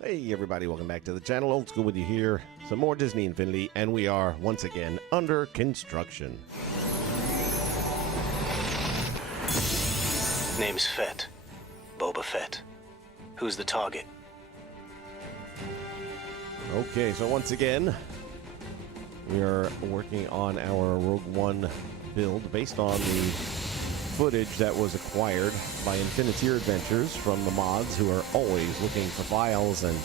Hey everybody, welcome back to the channel. Old School with you here. Some more Disney Infinity, and we are once again under construction. Name's Fett. Boba Fett. Who's the target? Okay, so once again, we are working on our Rogue One build based on the footage that was acquired by Infinity Adventures from the mods, who are always looking for files and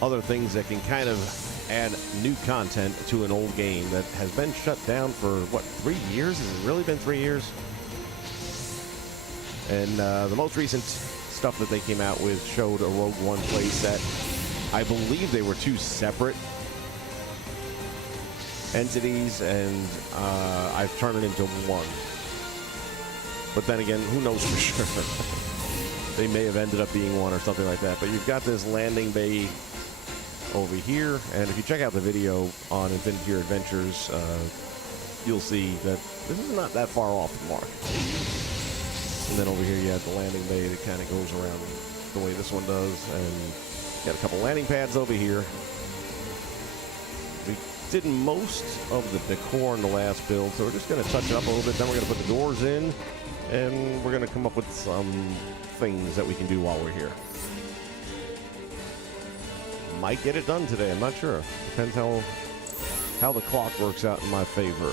other things that can kind of add new content to an old game that has been shut down for, what, 3 years? Has it really been 3 years? And the most recent stuff that they came out with showed a Rogue One playset. I believe they were two separate entities, and I've turned it into one. But then again, who knows for sure? They may have ended up being one or something like that. But you've got this landing bay over here, and if you check out the video on Infinity Adventures, you'll see that this is not that far off the mark. And then over here you have the landing bay that kind of goes around the way this one does, and you got a couple landing pads over here. We did most of the decor in the last build, so we're just going to touch it up a little bit. Then we're going to put the doors in, and we're going to come up with some things that we can do while we're here. Might get it done today, I'm not sure. Depends how the clock works out in my favor.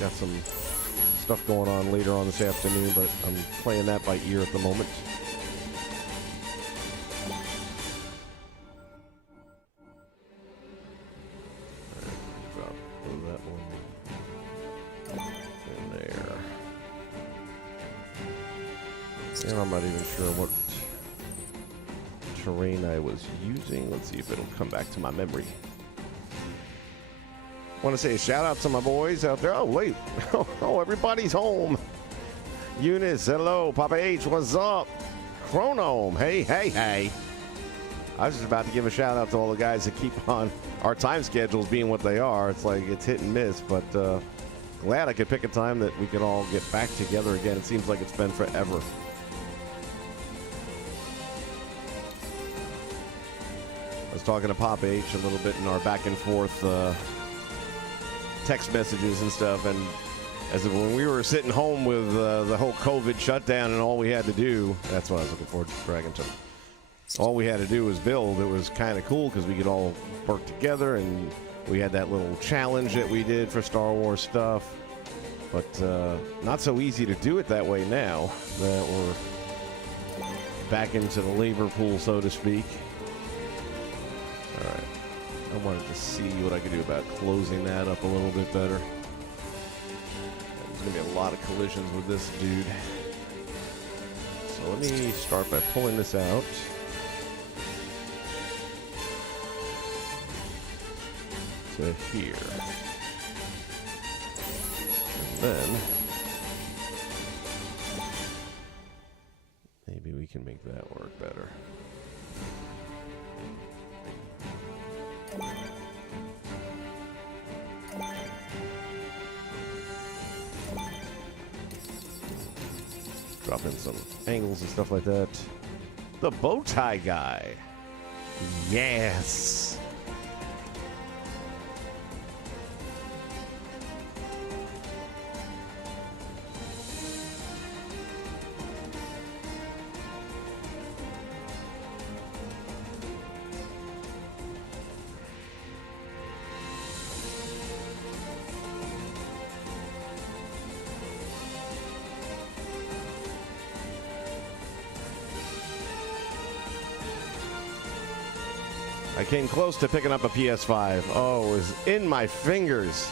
Got some stuff going on later on this afternoon, but I'm playing that by ear at the moment. Drop that one in there. And I'm not even sure what terrain I was using. Let's see if it'll come back to my memory. Want to say a shout out to my boys out there. Oh, wait. Oh, everybody's home. Eunice, hello. Papa H, what's up? Chronome, hey, hey, hey. I was just about to give a shout out to all the guys that keep on our time schedules being what they are. It's like it's hit and miss, but glad I could pick a time that we could all get back together again. It seems like it's been forever. I was talking to Pop H a little bit in our back and forth text messages and stuff, and as of when we were sitting home with the whole COVID shutdown and all we had to do, that's what I was looking forward to, Dragon. All we had to do was build. It was kind of cool because we could all work together, and we had that little challenge that we did for Star Wars stuff, but not so easy to do it that way now that we're back into the labor pool, so to speak. All right, I wanted to see what I could do about closing that up a little bit better. There's going to be a lot of collisions with this dude. So let me start by pulling this out. To here. And then maybe we can make that work better. Drop in some angles and stuff like that. The bow tie guy. Yes. I came close to picking up a PS5. Oh, it was in my fingers.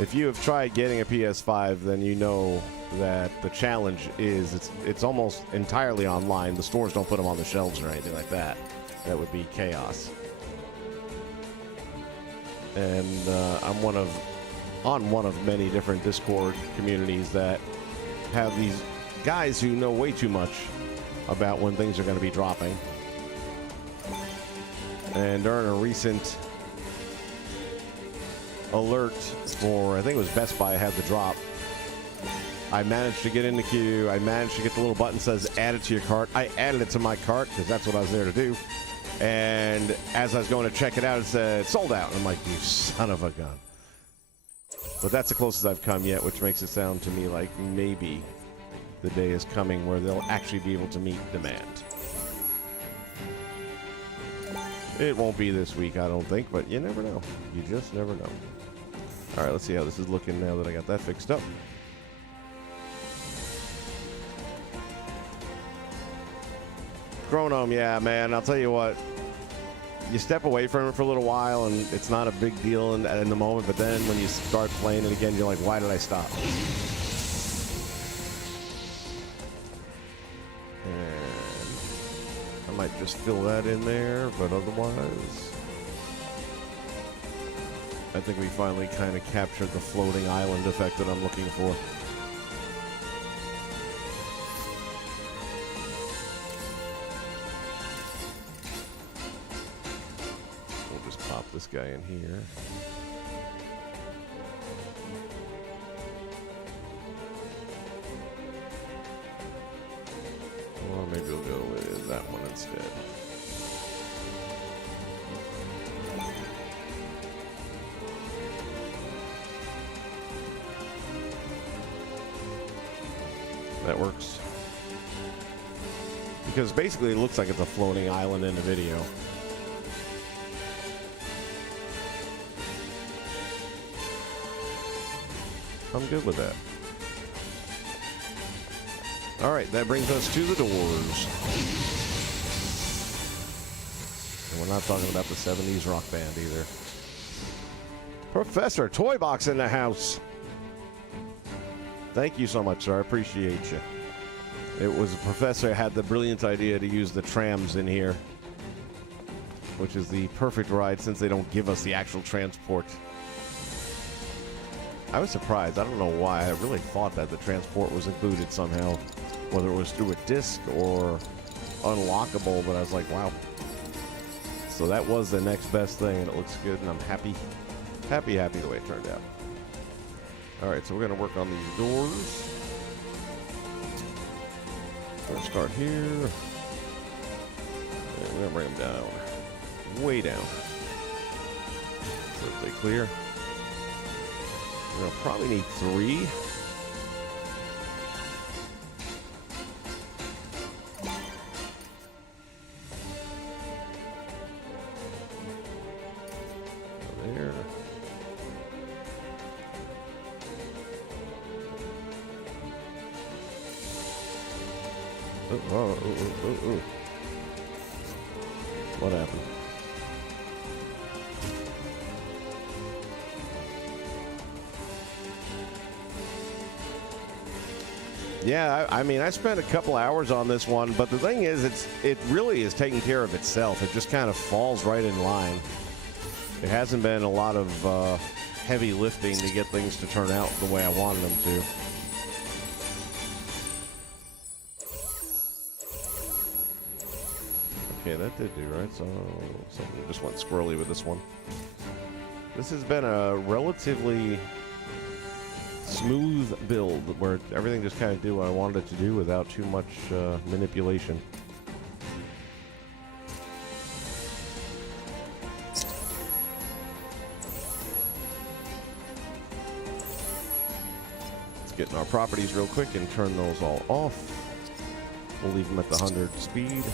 If you have tried getting a PS5, then you know that the challenge is it's almost entirely online. The stores don't put them on the shelves or anything like that. That would be chaos. And I'm on one of many different Discord communities that have these guys who know way too much about when things are going to be dropping. And during a recent alert for, I think it was Best Buy had the drop, I managed to get in the queue. I managed to get the little button that says add it to your cart. I added it to my cart because that's what I was there to do. And as I was going to check it out, it said sold out. I'm like, you son of a gun. But that's the closest I've come yet, which makes it sound to me like maybe the day is coming where they'll actually be able to meet demand. It won't be this week, I don't think, but you never know. You just never know. All right, let's see how this is looking now that I got that fixed up. Chronome, yeah, man, I'll tell you what. You step away from it for a little while, and it's not a big deal in the moment, but then when you start playing it again, you're like, why did I stop? And I might just fill that in there, but otherwise, I think we finally kind of captured the floating island effect that I'm looking for. Pop this guy in here. Or maybe we'll go with that one instead. That works. Because basically it looks like it's a floating island in the video. I'm good with that. All right, that brings us to the doors. And we're not talking about the 70s rock band either. Professor Toybox in the house. Thank you so much, sir. I appreciate you. It was a professor who had the brilliant idea to use the trams in here, which is the perfect ride since they don't give us the actual transport. I was surprised. I don't know why. I really thought that the transport was included somehow, whether it was through a disc or unlockable, but I was like, wow. So that was the next best thing, and it looks good, and I'm happy the way it turned out. All right, so we're going to work on these doors. We're going to start here. And we're going to bring them down. Way down. So they clear. We're going to probably need 3. There. Oh. What happened? Yeah, I mean, I spent a couple hours on this one, but the thing is, it really is taking care of itself. It just kind of falls right in line. It hasn't been a lot of heavy lifting to get things to turn out the way I wanted them to. Okay, that did do right. So something just went squirrely with this one. This has been a relatively smooth build where everything just kind of did what I wanted it to do without too much manipulation. Let's get in our properties real quick and turn those all off. We'll leave them at the 100 speed.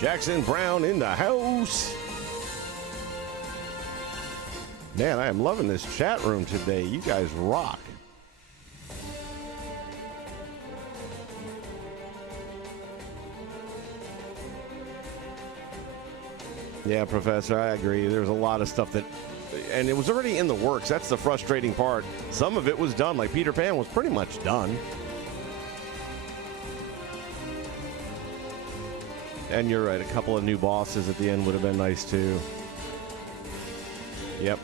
Jackson Brown in the house. Man, I am loving this chat room today. You guys rock. Yeah, Professor, I agree. There's a lot of stuff that, and it was already in the works. That's the frustrating part. Some of it was done. Like Peter Pan was pretty much done. And you're right, a couple of new bosses at the end would have been nice too. Yep,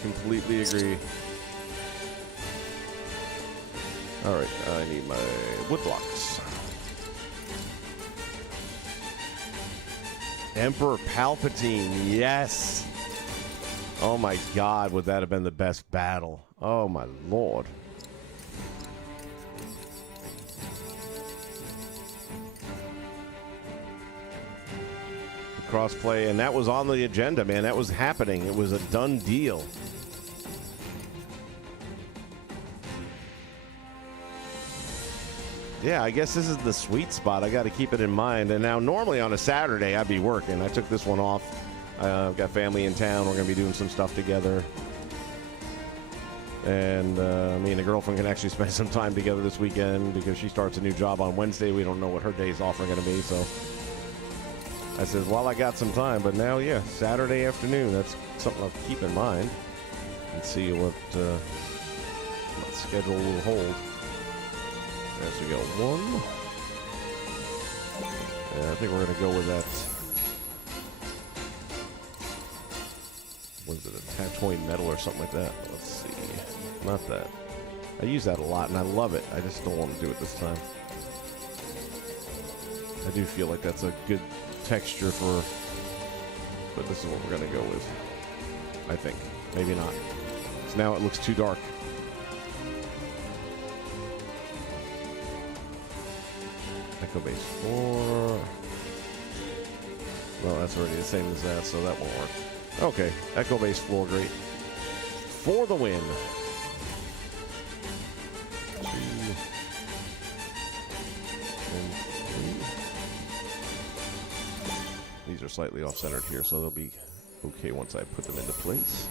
completely agree. All right, I need my wood blocks. Emperor Palpatine, yes. Oh my God, would that have been the best battle? Oh my Lord. Crossplay, and that was on the agenda, man. That was happening. It was a done deal. Yeah, I guess this is the sweet spot. I got to keep it in mind. And now, normally on a Saturday, I'd be working. I took this one off. I've got family in town. We're going to be doing some stuff together. And me and the girlfriend can actually spend some time together this weekend because she starts a new job on Wednesday. We don't know what her days off are going to be, so I said, well, I got some time, but now, yeah, Saturday afternoon. That's something I'll keep in mind and see what schedule will hold. As we go, one. And I think we're going to go with that. Was it a Tatooine metal or something like that? Let's see. Not that. I use that a lot, and I love it. I just don't want to do it this time. I do feel like that's a good texture for, but this is what we're going to go with, I think. Maybe not. So now it looks too dark. Echo base 4. Well, that's already the same as that, so that won't work. Okay, Echo base 4, great. For the win. 2 and 3. These are slightly off-centered here, so they'll be okay once I put them into place.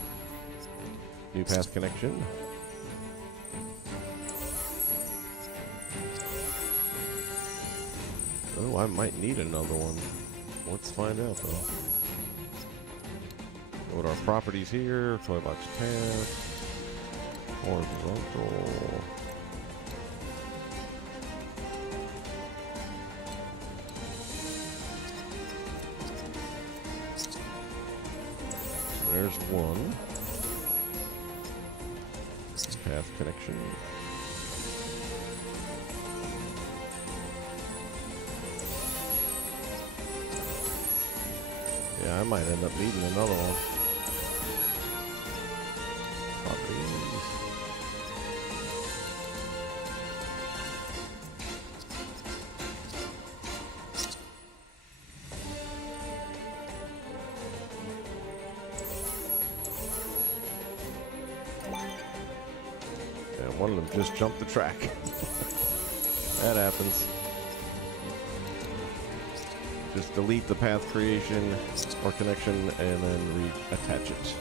New path connection. Oh, I might need another one. Let's find out, though. Go to our properties here. Toy box path. Horizontal. So there's one. Path connection. Yeah, I might end up needing another one. Properties. Yeah, one of them just jumped the track. That happens. Just delete the path creation or connection and then reattach it.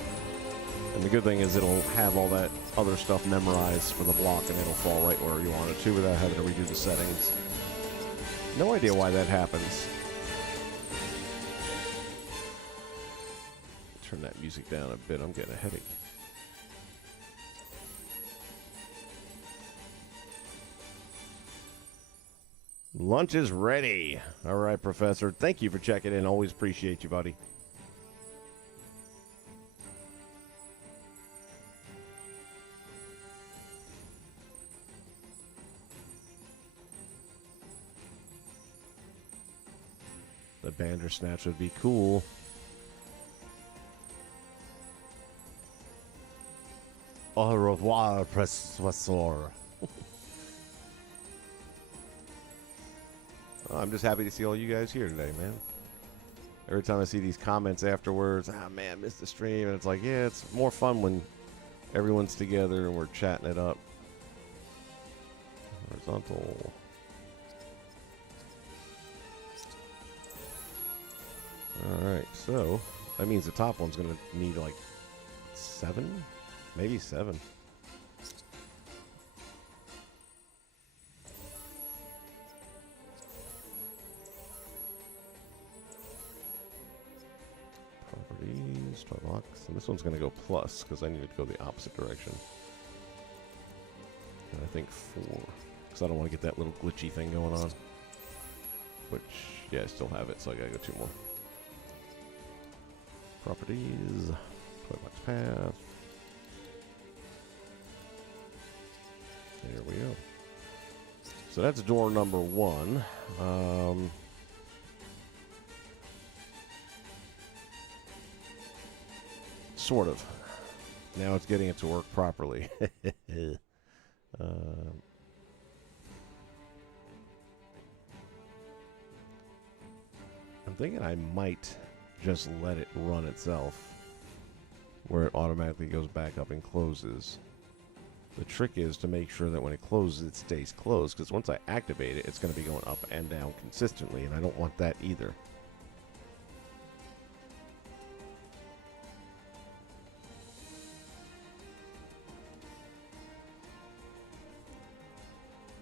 And the good thing is it'll have all that other stuff memorized for the block and it'll fall right where you want it to without having to redo the settings. No idea why that happens. Turn that music down a bit. I'm getting a headache. Lunch is ready. All right, Professor. Thank you for checking in. Always appreciate you, buddy. The Bandersnatch would be cool. Au revoir, Professor. I'm just happy to see all you guys here today, man. Every time I see these comments afterwards, ah, man, missed the stream. And it's like, yeah, it's more fun when everyone's together and we're chatting it up. Horizontal. All right, so that means the top one's going to need like 7? Maybe 7. Properties, toy box. And this one's going to go plus because I need to go the opposite direction. And I think 4 because I don't want to get that little glitchy thing going on. Which, yeah, I still have it, so I got to go 2 more. Properties, toy box path. There we go. So that's door number 1. Sort of. Now it's getting it to work properly. I'm thinking I might just let it run itself, where it automatically goes back up and closes. The trick is to make sure that when it closes, it stays closed, because once I activate it, it's going to be going up and down consistently, and I don't want that either.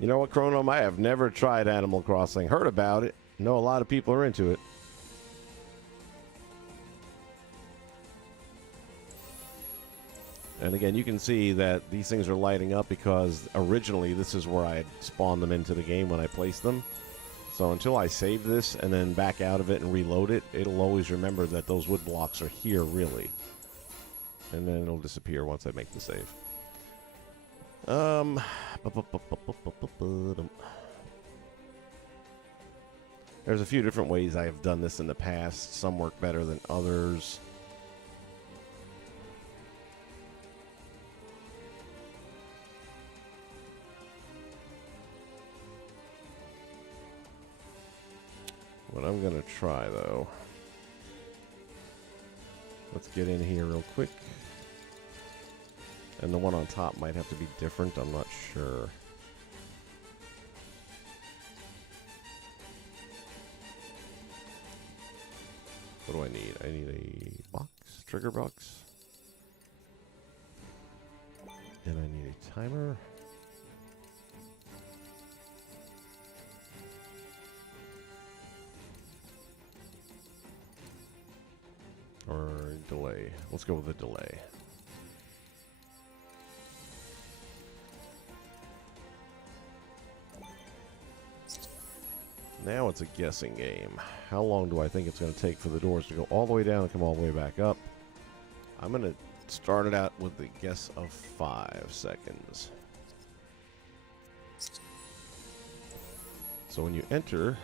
You know what, Chronom? I have never tried Animal Crossing. Heard about it. Know a lot of people are into it. And again, you can see that these things are lighting up because originally this is where I had spawned them into the game when I placed them. So until I save this and then back out of it and reload it, it'll always remember that those wood blocks are here, really. And then it'll disappear once I make the save. There's a few different ways I have done this in the past. Some work better than others. What I'm going to try, though, let's get in here real quick. And the one on top might have to be different. I'm not sure. What do I need? I need a box, trigger box. And I need a timer. Or delay. Let's go with a delay. Now it's a guessing game. How long do I think it's going to take for the doors to go all the way down and come all the way back up? I'm going to start it out with the guess of 5 seconds. So when you enter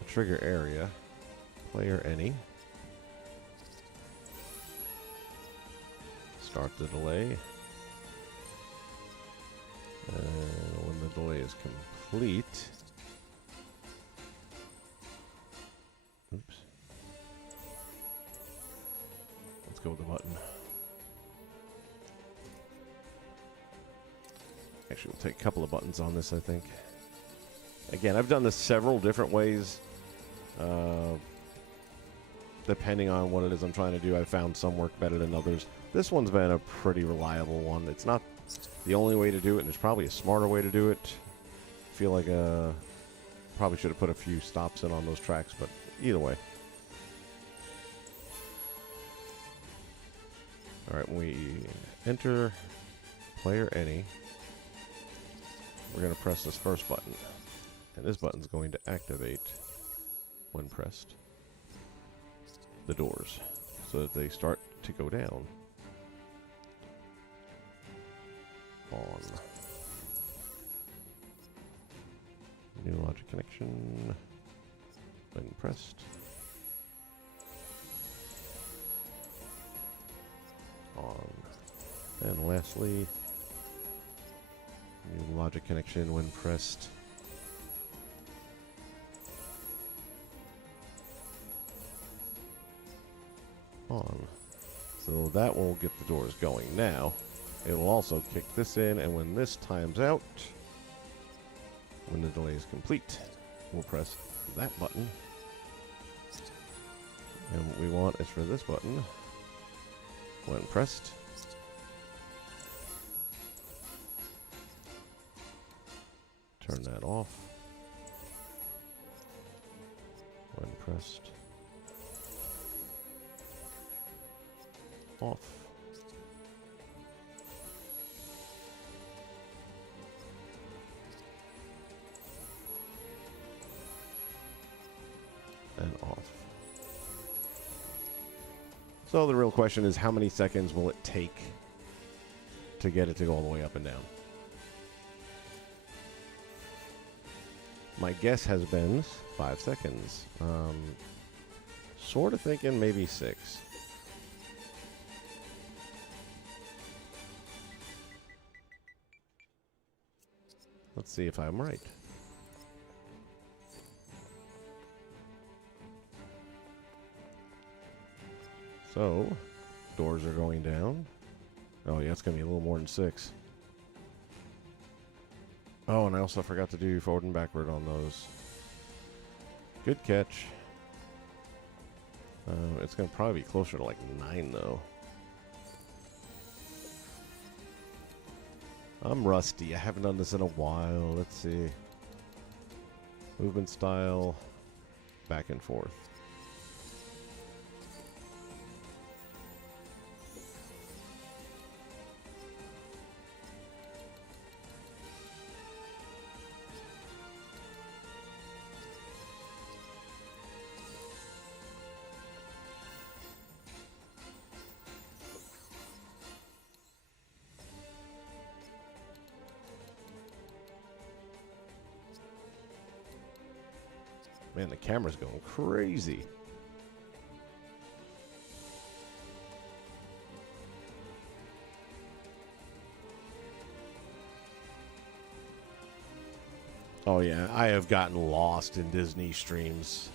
the trigger area, player any, start the delay, and when the delay is complete, oops, let's go with the button. Actually, we'll take a couple of buttons on this, I think. Again, I've done this several different ways. Depending on what it is I'm trying to do, I found some work better than others. This one's been a pretty reliable one. It's not the only way to do it, and there's probably a smarter way to do it. I feel like probably should have put a few stops in on those tracks, but either way. All right, when we enter player any, we're going to press this first button. And this button's going to activate, when pressed, the doors so that they start to go down. On. New logic connection. When pressed. On. And lastly, new logic connection when pressed. On. So that will get the doors going. Now, it will also kick this in, and when this times out, when the delay is complete, we'll press that button. And what we want is for this button, when pressed, turn that off. When pressed, off. And off. So the real question is, how many seconds will it take to get it to go all the way up and down? My guess has been 5 seconds. Sort of thinking maybe 6. Let's see if I'm right. So, doors are going down. Oh, yeah, it's going to be a little more than 6. Oh, and I also forgot to do forward and backward on those. Good catch. It's going to probably be closer to like 9, though. I'm rusty. I haven't done this in a while. Let's see. Movement style. Back and forth. Man, the camera's going crazy. Oh, yeah. I have gotten lost in Disney streams.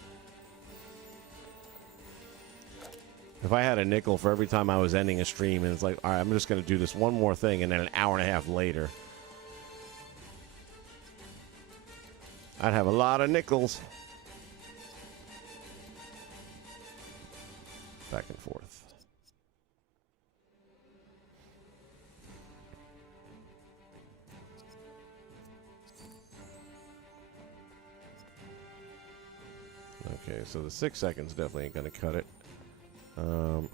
If I had a nickel for every time I was ending a stream, and it's like, all right, I'm just going to do this one more thing, and then an hour and a half later, I'd have a lot of nickels. Back and forth. Okay, so the 6 seconds definitely ain't going to cut it.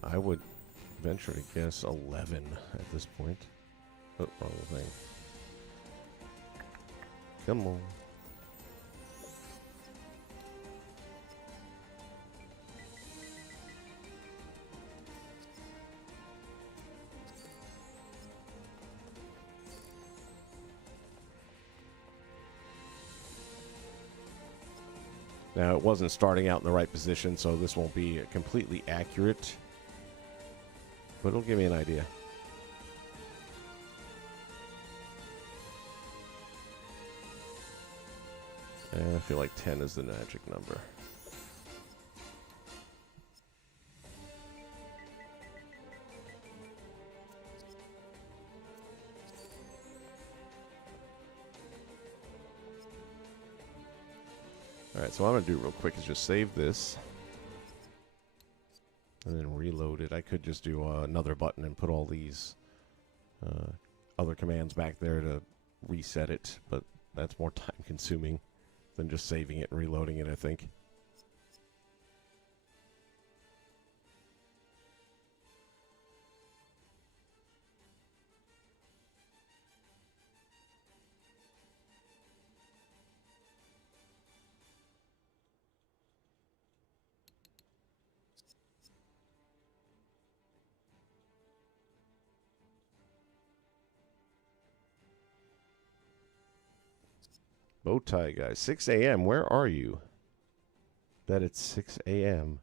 I would venture to guess 11 at this point. Oh, wrong thing. Come on. Now, it wasn't starting out in the right position, so this won't be completely accurate. But it'll give me an idea. And I feel like 10 is the magic number. Alright, so what I'm going to do real quick is just save this. And then reload it. I could just do another button and put all these other commands back there to reset it. But that's more time consuming than just saving it and reloading it, I think. Bow tie, guys. 6 a.m. Where are you? That it's 6 a.m.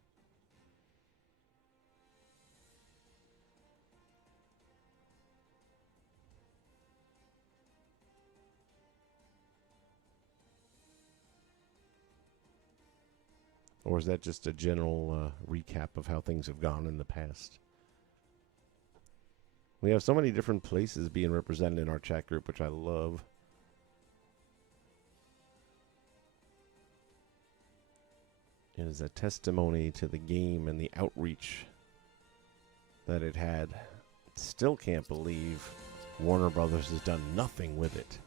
Or is that just a general recap of how things have gone in the past? We have so many different places being represented in our chat group, which I love. It is a testimony to the game and the outreach that it had. Still can't believe Warner Brothers has done nothing with it.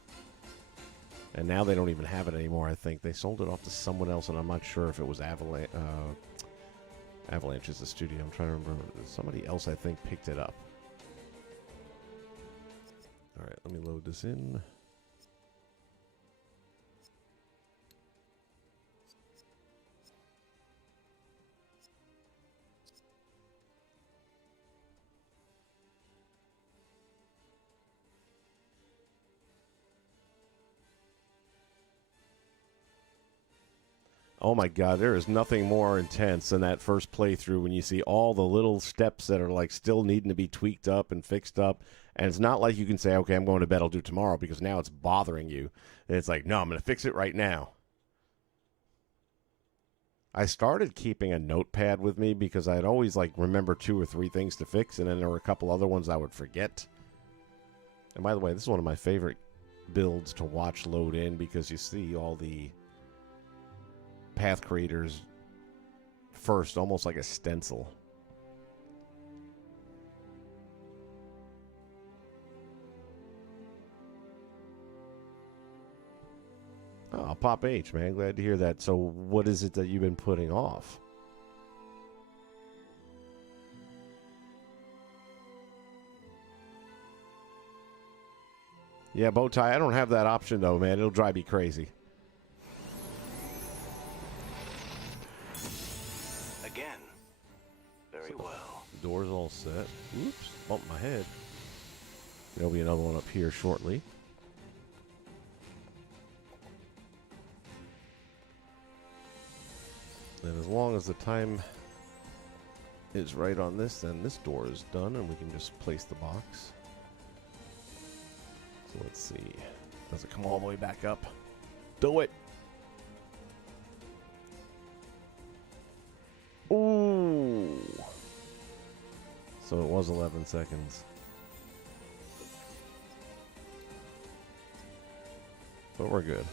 And now they don't even have it anymore, I think. They sold it off to someone else, and I'm not sure if it was Avalanche. Avalanche is the studio. I'm trying to remember. Somebody else, I think, picked it up. All right, let me load this in. Oh my God, there is nothing more intense than that first playthrough when you see all the little steps that are like still needing to be tweaked up and fixed up. And it's not like you can say, okay, I'm going to bed, I'll do it tomorrow, because now it's bothering you. And it's like, no, I'm going to fix it right now. I started keeping a notepad with me because I'd always like remember 2 or 3 things to fix, and then there were a couple other ones I would forget. And by the way, this is one of my favorite builds to watch load in, because you see all the path creators first, almost like a stencil. Oh, Pop H, man. Glad to hear that. So what is it that you've been putting off? Yeah, Bowtie, I don't have that option, though, man. It'll drive me crazy. Again. Very well. Door's all set. Oops, bumped my head. There'll be another one up here shortly. And as long as the time is right on this, then this door is done, and we can just place the box. So let's see. Does it come all the way back up? Do it! Ooh! So it was 11 seconds. But we're good.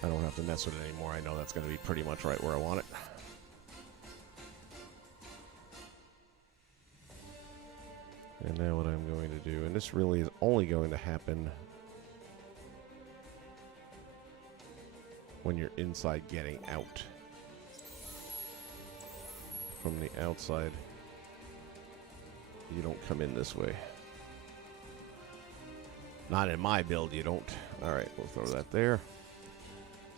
I don't have to mess with it anymore. I know that's going to be pretty much right where I want it. And now what I'm going to do, and this really is only going to happen when you're inside getting out. From the outside, you don't come in this way. Not in my build, you don't. Alright, we'll throw that there.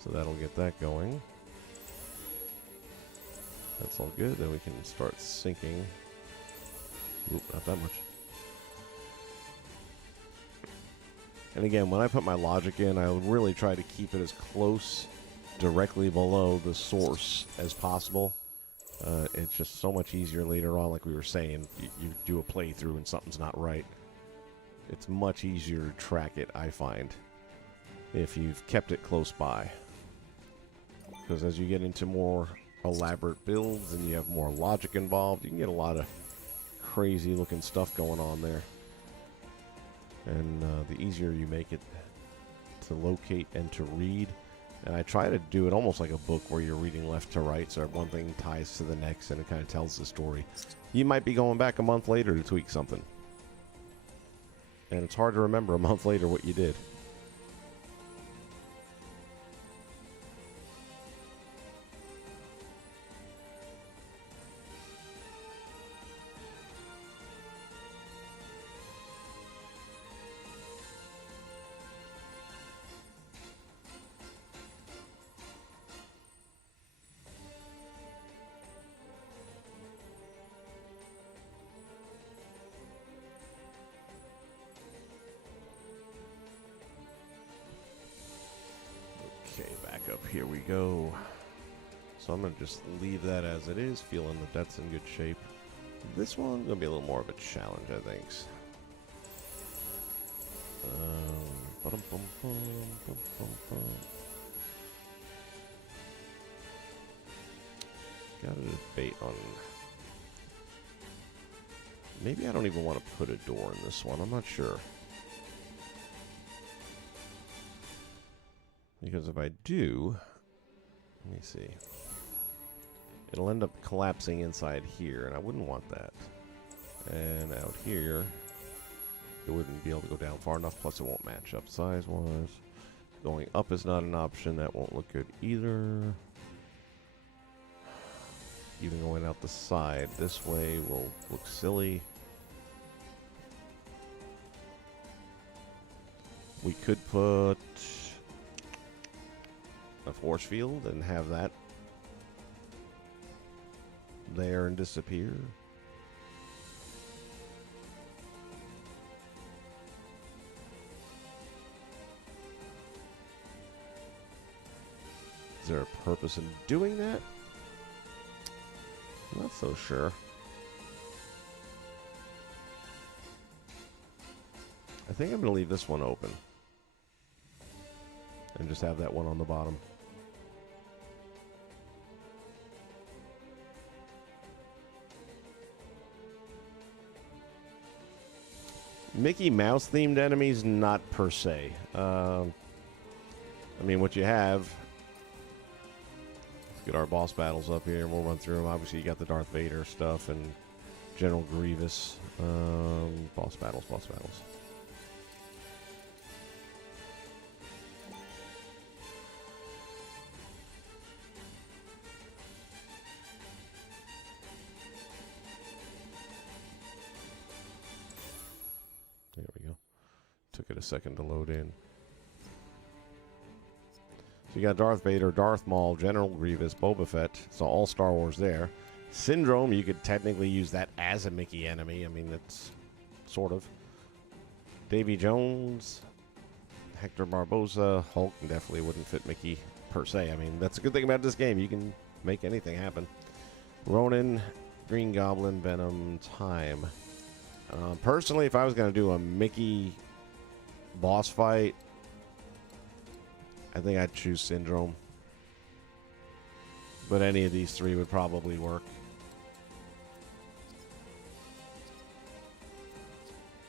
So that'll get that going. That's all good. Then we can start sinking. Oop, not that much. And again, when I put my logic in, I really try to keep it as close directly below the source as possible. It's just so much easier later on, like we were saying, you do a playthrough and something's not right. It's much easier to track it, I find, if you've kept it close by. Because as you get into more elaborate builds and you have more logic involved, you can get a lot of crazy looking stuff going on there. And the easier you make it to locate and to read. And I try to do it almost like a book where you're reading left to right, so one thing ties to the next and it kind of tells the story. You might be going back a month later to tweak something. And it's hard to remember a month later what you did. Okay, back up. Here we go. So I'm going to just leave that as it is, feeling that that's in good shape. This one's going to be a little more of a challenge, I think. Got a debate on... Maybe I don't even want to put a door in this one. I'm not sure. Because if I do, let me see. It'll end up collapsing inside here, and I wouldn't want that. And out here, it wouldn't be able to go down far enough, plus it won't match up size-wise. Going up is not an option. That won't look good either. Even going out the side this way will look silly. We could put a force field and have that there and disappear. there a purpose in doing that? I'm not so sure. I think I'm going to leave this one open. And just have that one on the bottom. Mickey Mouse themed enemies, not per se. I mean, what you have. Let's get our boss battles up here and we'll run through them. Obviously, you got the Darth Vader stuff and General Grievous. Boss battles, boss battles. There we go. Took it a second to load in. So you got Darth Vader, Darth Maul, General Grievous, Boba Fett. So all Star Wars there. Syndrome, you could technically use that as a Mickey enemy. I mean, that's sort of. Davy Jones, Hector Barbosa, Hulk definitely wouldn't fit Mickey per se. I mean, that's a good thing about this game. You can make anything happen. Ronan, Green Goblin, Venom, Time. Personally, if I was going to do a Mickey boss fight, I think I'd choose Syndrome. But any of these three would probably work.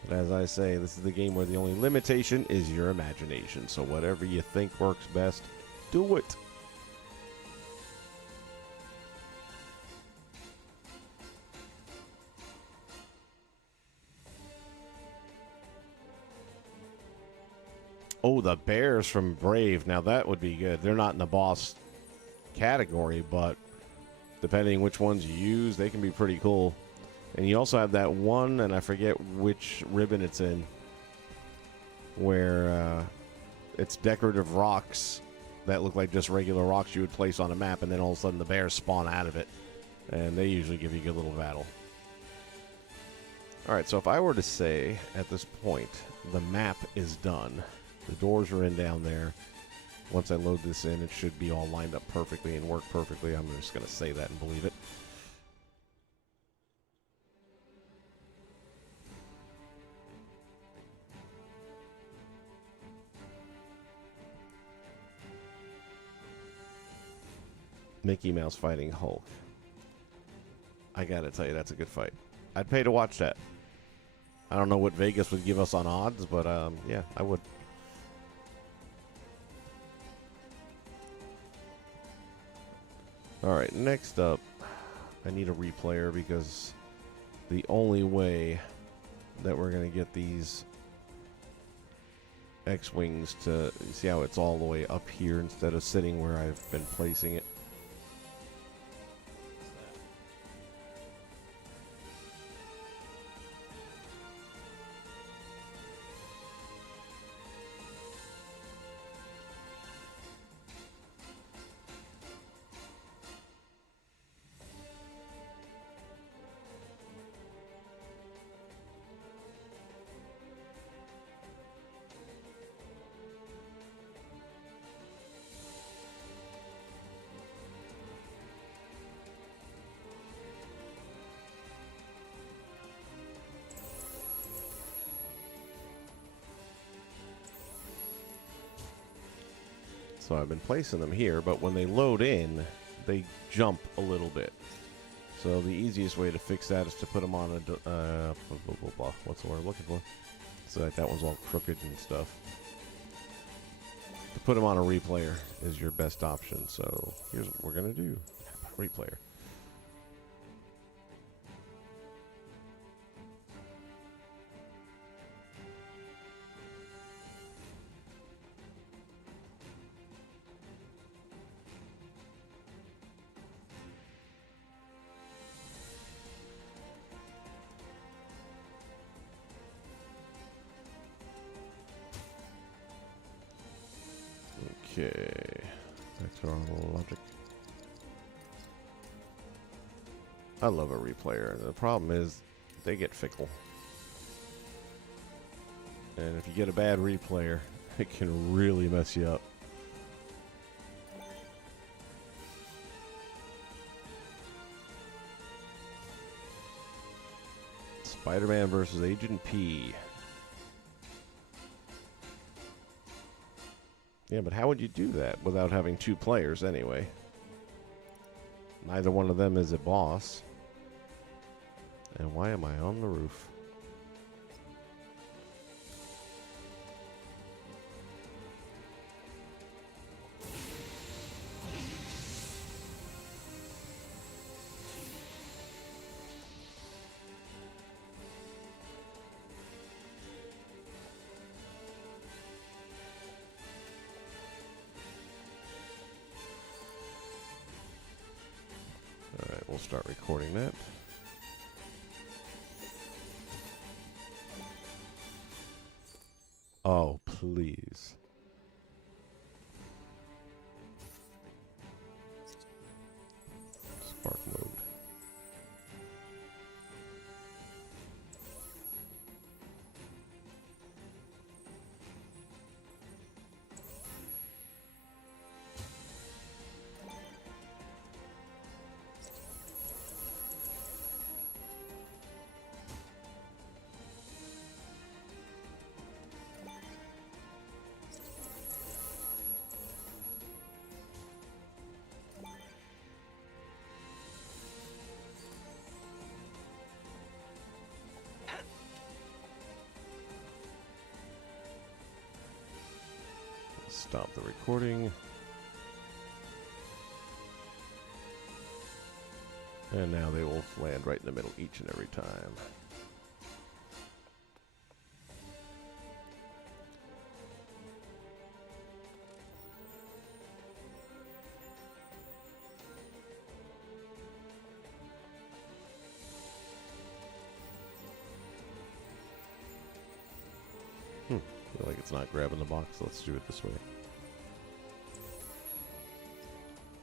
But as I say, this is the game where the only limitation is your imagination. So whatever you think works best, do it. Oh, the bears from Brave. Now that would be good. They're not in the boss category, but depending which ones you use, they can be pretty cool. And you also have that one, and I forget which ribbon it's in, where it's decorative rocks that look like just regular rocks you would place on a map, and then all of a sudden the bears spawn out of it. And they usually give you a good little battle. Alright, so if I were to say, at this point, the map is done. The doors are in down there. Once I load this in, it should be all lined up perfectly and work perfectly. I'm just going to say that and believe it. Mickey Mouse fighting Hulk. I got to tell you, that's a good fight. I'd pay to watch that. I don't know what Vegas would give us on odds, but yeah, I would. All right, next up, I need a replayer because the only way that we're going to get these X-Wings to, see how it's all the way up here instead of sitting where I've been placing it. So I've been placing them here, but when they load in, they jump a little bit. So the easiest way to fix that is to put them on a, what's the word I'm looking for? So like that one's all crooked and stuff. To put them on a replayer is your best option. So here's what we're going to do. Replayer. Okay, back to our little logic. I love a replayer. The problem is they get fickle. And if you get a bad replayer, it can really mess you up. Spider-Man versus Agent P. Yeah, but how would you do that without having two players anyway? Neither one of them is a boss. And why am I on the roof? Alright, we'll start recording that. Oh, please. Spark mode. Stop the recording. And now they will land right in the middle each and every time. Feel like it's not grabbing the box. Let's do it this way.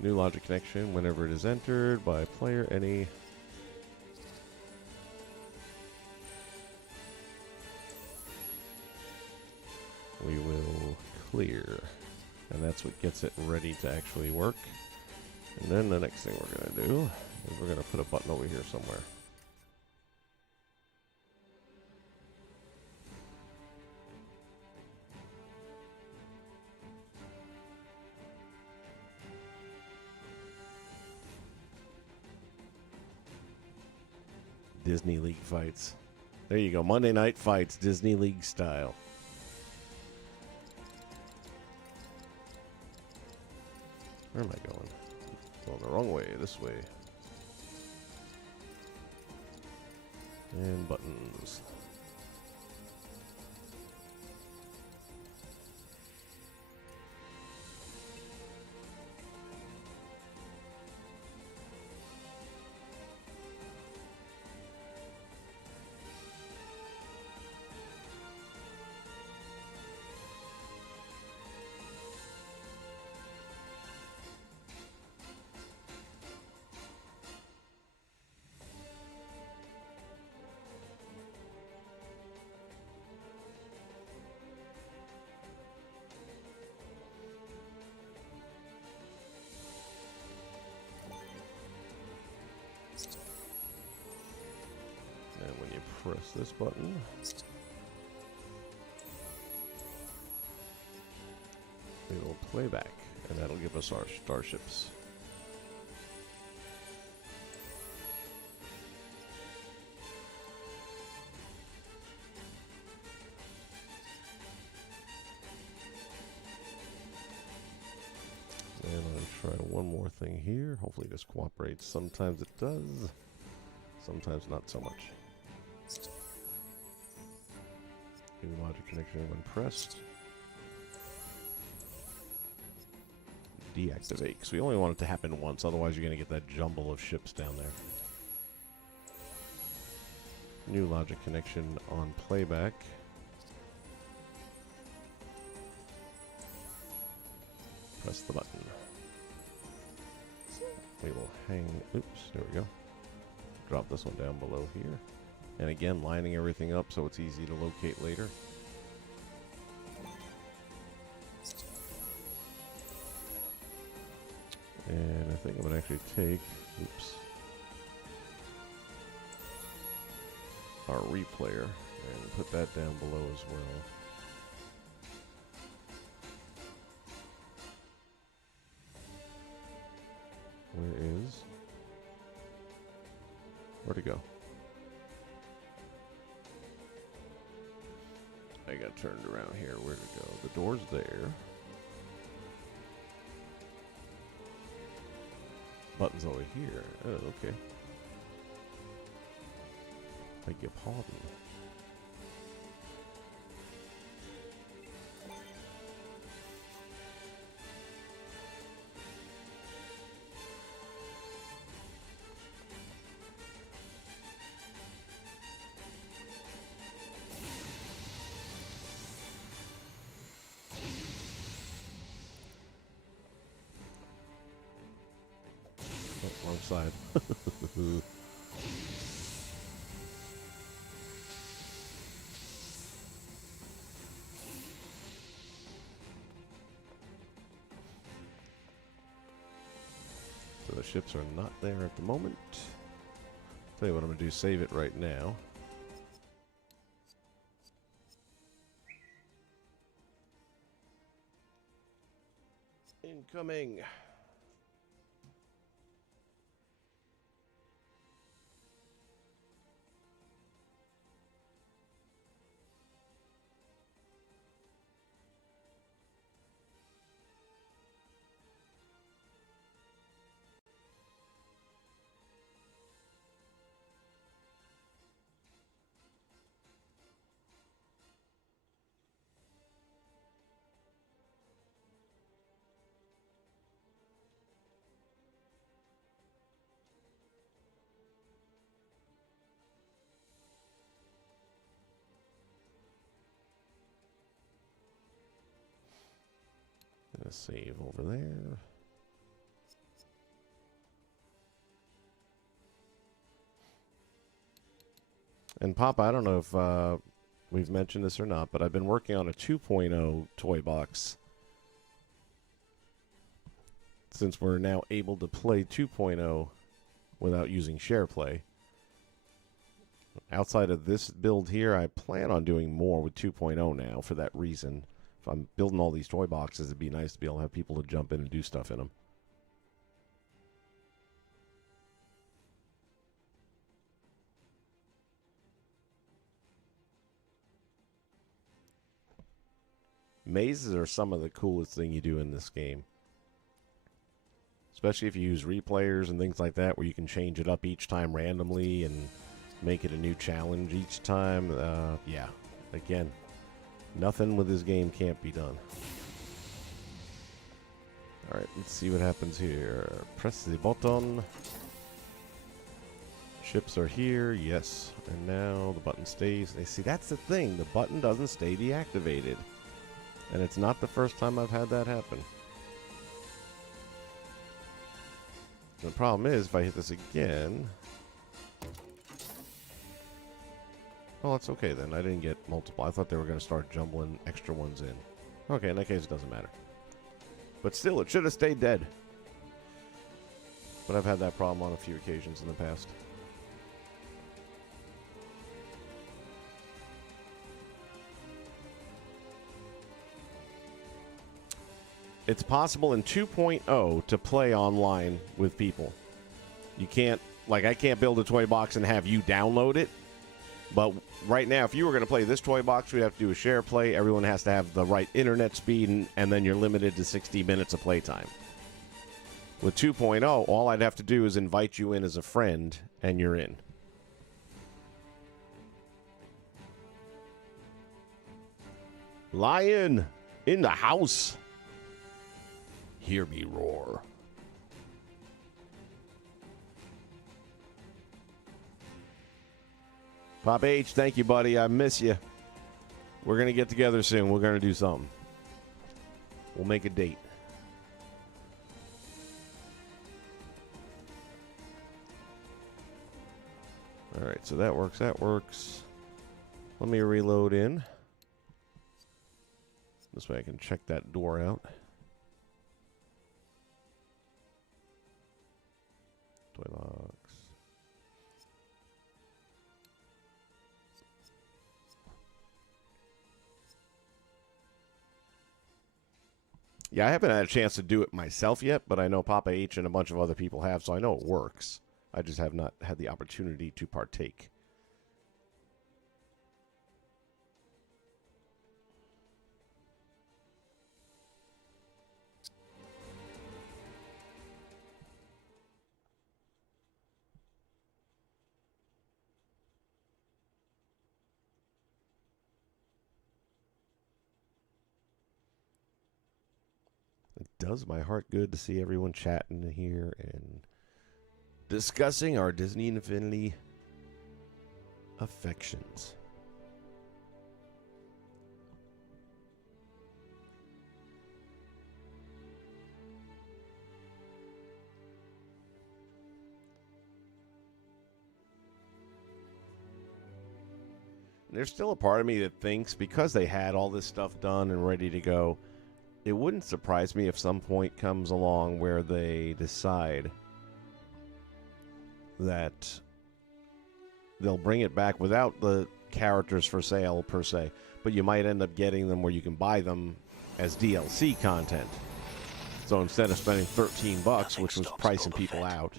New logic connection whenever it is entered by player any. We will clear. And that's what gets it ready to actually work. And then the next thing we're going to do is we're going to put a button over here somewhere. Disney League fights. There you go. Monday night fights, Disney League style. Where am I going? Going the wrong way. This way. And buttons. And when you press this button, it'll play back, and that'll give us our starships. And I'm going to try one more thing here. Hopefully this cooperates. Sometimes it does, sometimes not so much. New logic connection when pressed. Deactivate, because we only want it to happen once, otherwise you're going to get that jumble of ships down there. New logic connection on playback. Press the button. We will hang, oops, there we go. Drop this one down below here. And again, lining everything up so it's easy to locate later. And I think I'm going to actually take, oops. our replayer and put that down below as well. Where'd it go? I got turned around here. Where'd it go? The door's there. Button's over here. Oh, okay. Beg your pardon. Oh, wrong side. So the ships are not there at the moment. Tell you what I'm going to do, save it right now. Incoming. Gonna save over there. And Papa, I don't know if we've mentioned this or not, but I've been working on a 2.0 toy box. Since we're now able to play 2.0 without using SharePlay. Outside of this build here, I plan on doing more with 2.0 now for that reason. If I'm building all these toy boxes, it'd be nice to be able to have people to jump in and do stuff in them. Mazes are some of the coolest thing you do in this game. Especially if you use replayers and things like that, where you can change it up each time randomly and make it a new challenge each time. Yeah, again, nothing with this game can't be done. All right, let's see what happens here. Press the button. Ships are here, yes. And now the button stays. See, that's the thing. The button doesn't stay deactivated. And it's not the first time I've had that happen. The problem is, if I hit this again... Well, it's okay then. I didn't get multiple. I thought they were going to start jumbling extra ones in. Okay, in that case, it doesn't matter. But still, it should have stayed dead. But I've had that problem on a few occasions in the past. It's possible in 2.0 to play online with people. You can't, like, I can't build a toy box and have you download it. But right now, if you were going to play this toy box, we'd have to do a share play. Everyone has to have the right internet speed, and then you're limited to 60 minutes of playtime. With 2.0, all I'd have to do is invite you in as a friend, and you're in. Lion in the house. Hear me roar. Pop H, thank you, buddy. I miss you. We're going to get together soon. We're going to do something. We'll make a date. All right, so that works. That works. Let me reload in. This way I can check that door out. Toy box. Yeah, I haven't had a chance to do it myself yet, but I know Papa H and a bunch of other people have, so I know it works. I just have not had the opportunity to partake. It does my heart good to see everyone chatting here and discussing our Disney Infinity affections. There's still a part of me that thinks because they had all this stuff done and ready to go, it wouldn't surprise me if some point comes along where they decide that they'll bring it back without the characters for sale per se, but you might end up getting them where you can buy them as DLC content. So instead of spending $13, which was pricing people out,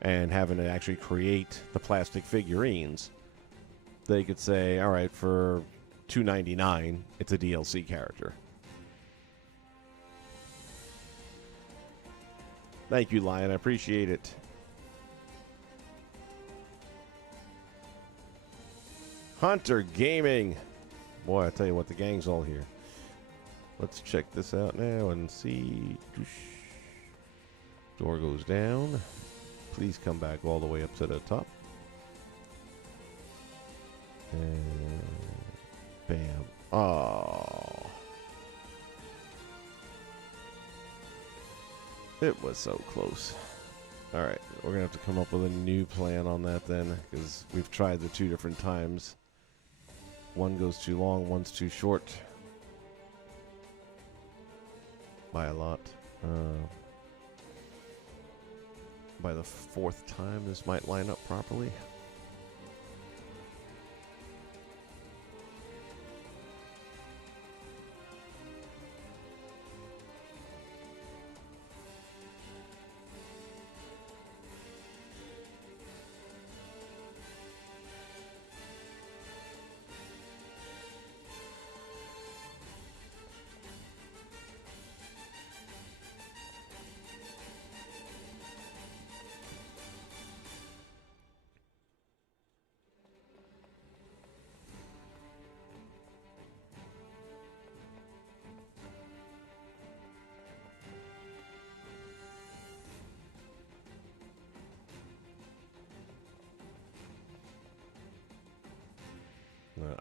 and having to actually create the plastic figurines, they could say, all right, for $2.99, it's a DLC character. Thank you, Lion. I appreciate it. Hunter Gaming. Boy, I tell you what, the gang's all here. Let's check this out now and see. Door goes down. Please come back all the way up to the top. And bam. Oh. It was so close. All right, we're going to have to come up with a new plan on that then, because we've tried the two different times. One goes too long, one's too short. By a lot. By the fourth time, this might line up properly.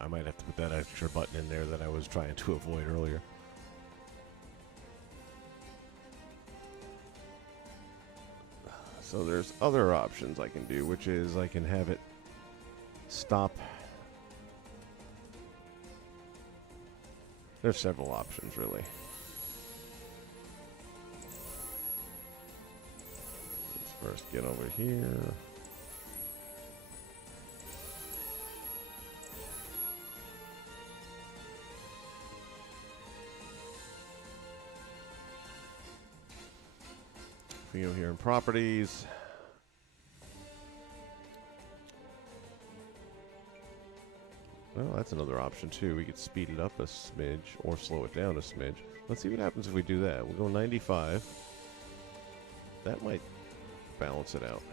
I might have to put that extra button in there that I was trying to avoid earlier. So there's other options I can do, which is I can have it stop. There's several options, really. Let's first get over here. We go here in properties. Well, that's another option too. We could speed it up a smidge or slow it down a smidge. Let's see what happens if we do that. We'll go 95. That might balance it out.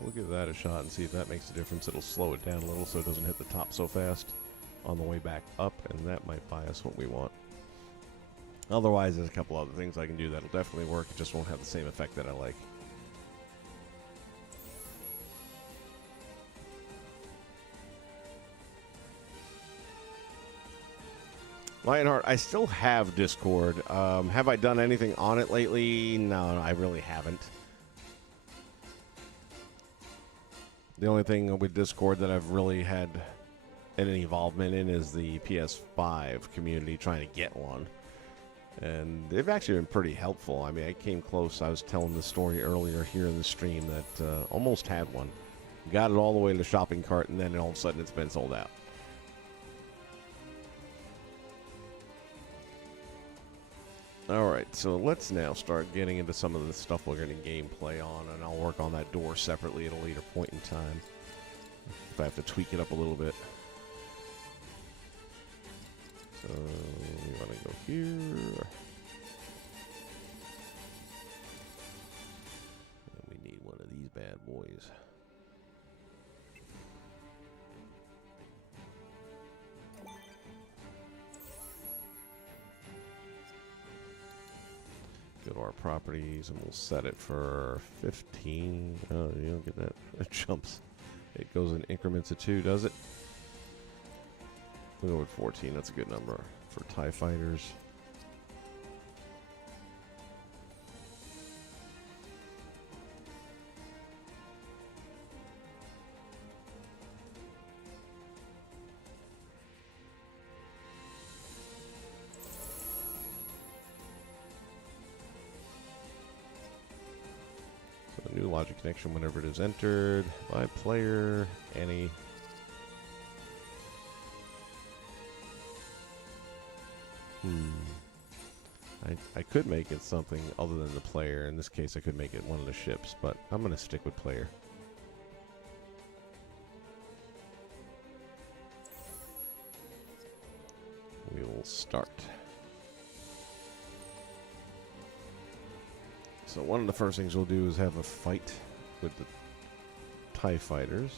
We'll give that a shot and see if that makes a difference. It'll slow it down a little so it doesn't hit the top so fast on the way back up, and that might buy us what we want. Otherwise, there's a couple other things I can do that'll definitely work. It just won't have the same effect that I like. Lionheart, I still have Discord. Have I done anything on it lately? No, I really haven't. The only thing with Discord that I've really had any involvement in is the PS5 community, trying to get one. And they've actually been pretty helpful. I mean, I came close. I was telling the story earlier here in the stream that almost had one. Got it all the way to the shopping cart, and then all of a sudden it's been sold out. Alright, so let's now start getting into some of the stuff we're going to gameplay on, and I'll work on that door separately at a later point in time, if I have to tweak it up a little bit. So, we want to go here. And we need one of these bad boys. Go to our properties and we'll set it for 15. Oh, you don't get that. It jumps. It goes in increments of 2, does it? We'll go with 14. That's a good number for TIE fighters. New logic connection whenever it is entered by player, any. I could make it something other than the player. In this case, I could make it one of the ships, but I'm going to stick with player. We will start. So one of the first things we'll do is have a fight with the TIE fighters.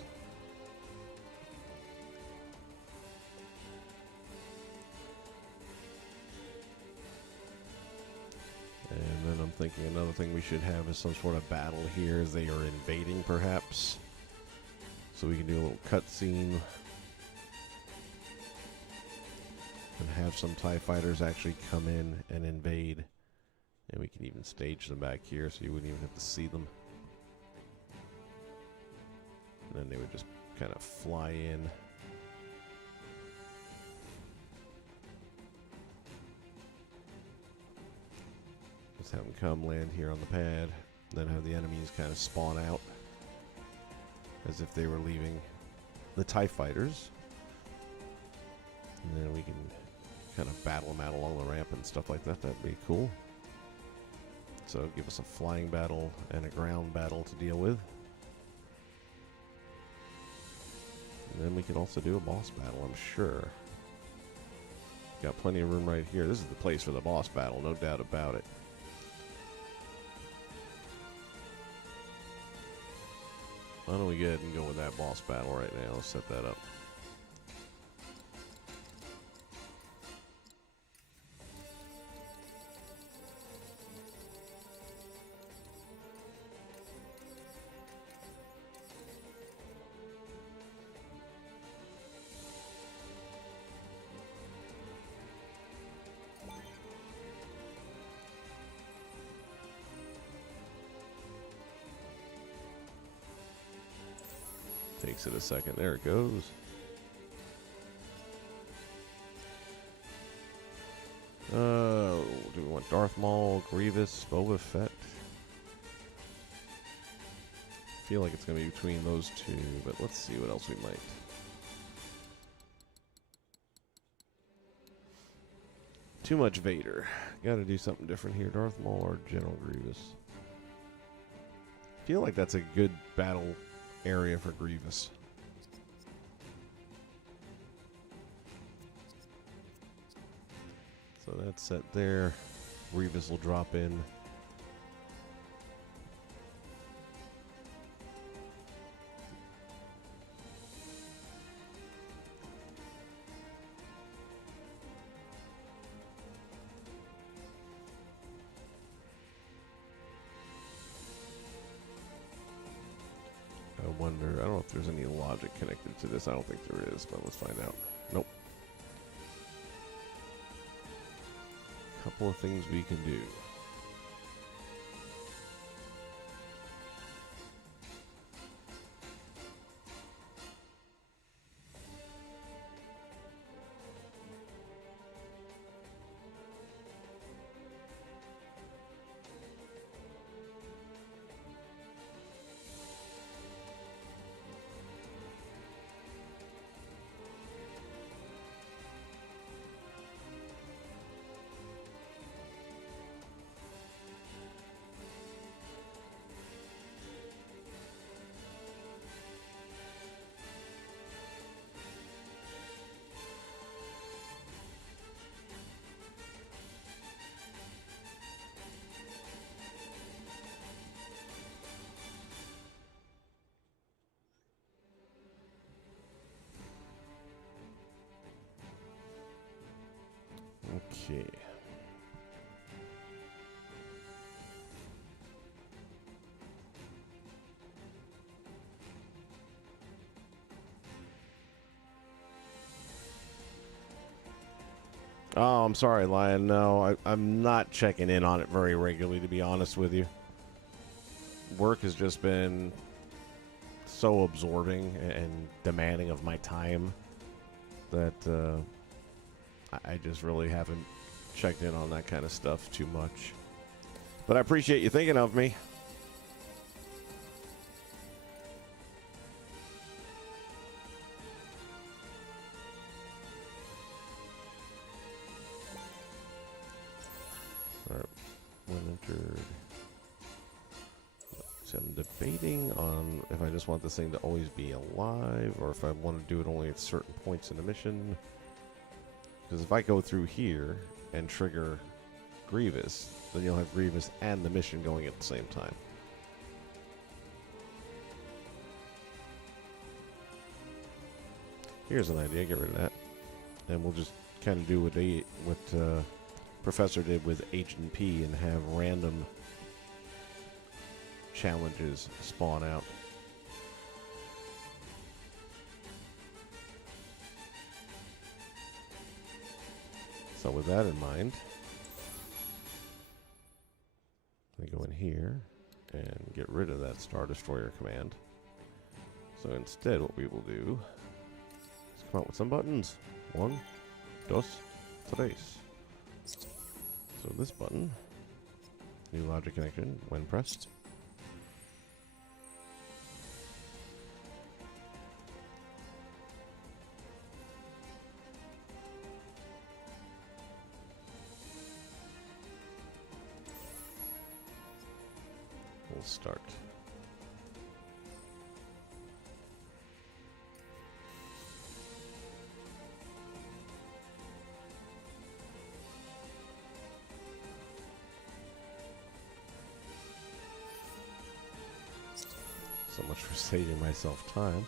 And then I'm thinking another thing we should have is some sort of battle here as they are invading, perhaps. So we can do a little cutscene and have some TIE fighters actually come in and invade. And we can even stage them back here so you wouldn't even have to see them. And then they would just kind of fly in. Just have them come land here on the pad. Then have the enemies kind of spawn out as if they were leaving the TIE fighters. And then we can kind of battle them out along the ramp and stuff like that. That'd be cool. So give us a flying battle and a ground battle to deal with. And then we can also do a boss battle, I'm sure. Got plenty of room right here. This is the place for the boss battle, no doubt about it. Why don't we go ahead and go with that boss battle right now? Let's set that up. Takes it a second. There it goes. Do we want Darth Maul, Grievous, Boba Fett? I feel like it's going to be between those two, but let's see what else we might. Too much Vader. Got to do something different here. Darth Maul or General Grievous? I feel like that's a good battle area for Grievous. So that's set there. Grievous will drop in. wonder. I don't know if there's any logic connected to this. I don't think there is, but let's find out. Nope. Couple of things we can do. Okay. Oh, I'm sorry, Lion. No, I'm not checking in on it very regularly, to be honest with you. Work has just been so absorbing and demanding of my time that I just really haven't checked in on that kind of stuff too much. But I appreciate you thinking of me. All right, when entered. So I'm debating on if I just want this thing to always be alive or if I want to do it only at certain points in the mission. Because if I go through here and trigger Grievous, then you'll have Grievous and the mission going at the same time. Here's an idea, get rid of that. And we'll just kind of do what Professor did with Agent P and have random challenges spawn out. So with that in mind, I go in here and get rid of that Star Destroyer command. So instead what we will do is come out with some buttons. 1, 2, 3. So this button, new logic connection when pressed. We'll start. So much for saving myself time.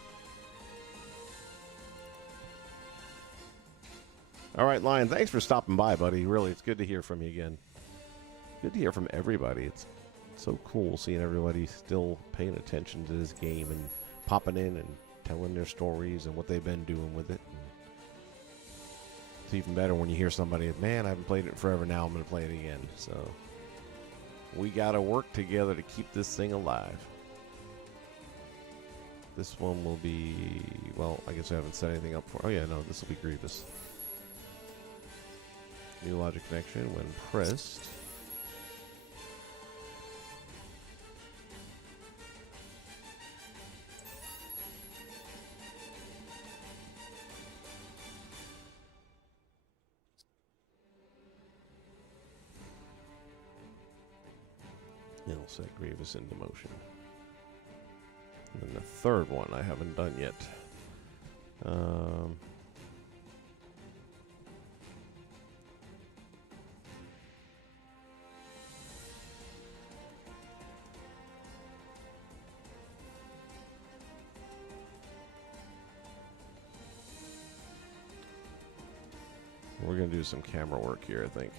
All right, Lion, thanks for stopping by, buddy. Really, it's good to hear from you again. Good to hear from everybody. It's so cool seeing everybody still paying attention to this game and popping in and telling their stories and what they've been doing with it. And it's even better when you hear somebody, man, I haven't played it in forever, now I'm going to play it again. So we got to work together to keep this thing alive. This one will be, well, I guess I haven't set anything up for, oh yeah, no, this will be Grievous. New logic connection when pressed. It'll set Grievous into motion. And then the third one I haven't done yet. We're going to do some camera work here, I think.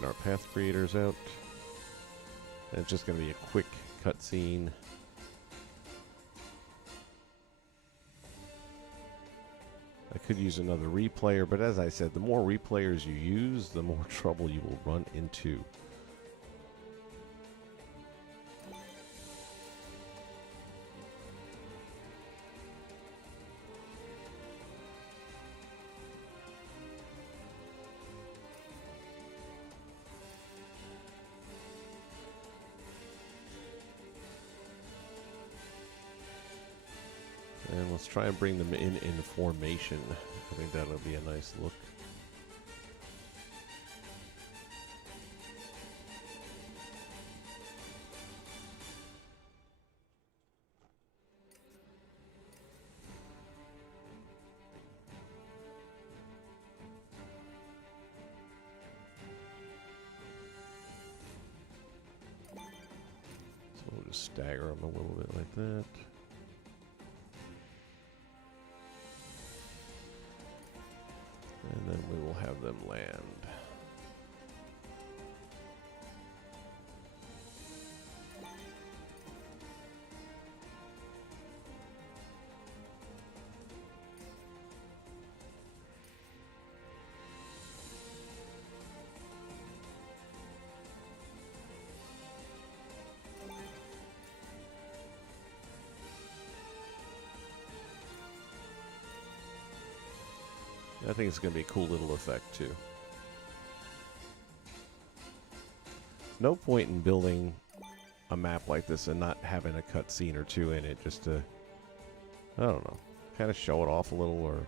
get our path creators out. And it's just going to be a quick cutscene. I could use another replayer, but as I said, the more replayers you use, the more trouble you will run into. And let's try and bring them in formation. I think that'll be a nice look. So we'll just stagger them a little bit like that. And then we will have them land. I think it's going to be a cool little effect, too. No point in building a map like this and not having a cutscene or two in it just to, I don't know, kind of show it off a little or...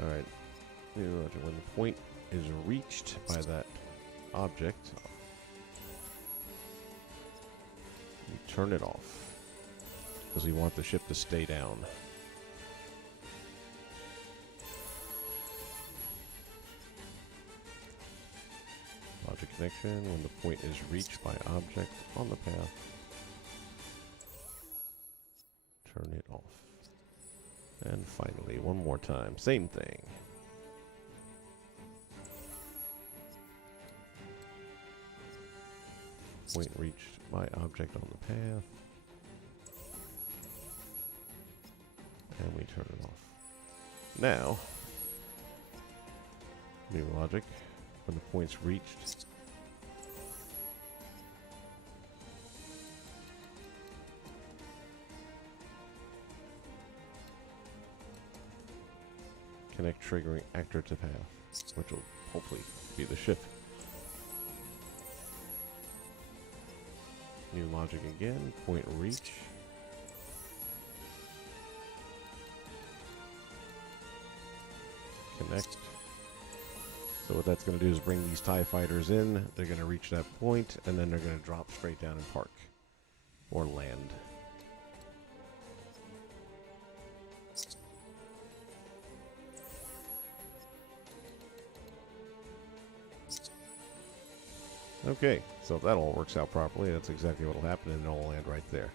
Alright, when the point is reached by that object, turn it off, because we want the ship to stay down. Logic connection, when the point is reached by object on the path, turn it off. And finally, one more time, same thing. Point reached by object on the path. And we turn it off. Now, new logic. When the point's reached, connect triggering actor to path, which will hopefully be the ship. New logic again, point reach. Connect. So what that's going to do is bring these TIE fighters in, they're going to reach that point, and then they're going to drop straight down and park. Or land. Okay, so if that all works out properly, that's exactly what will happen, and it'll land right there.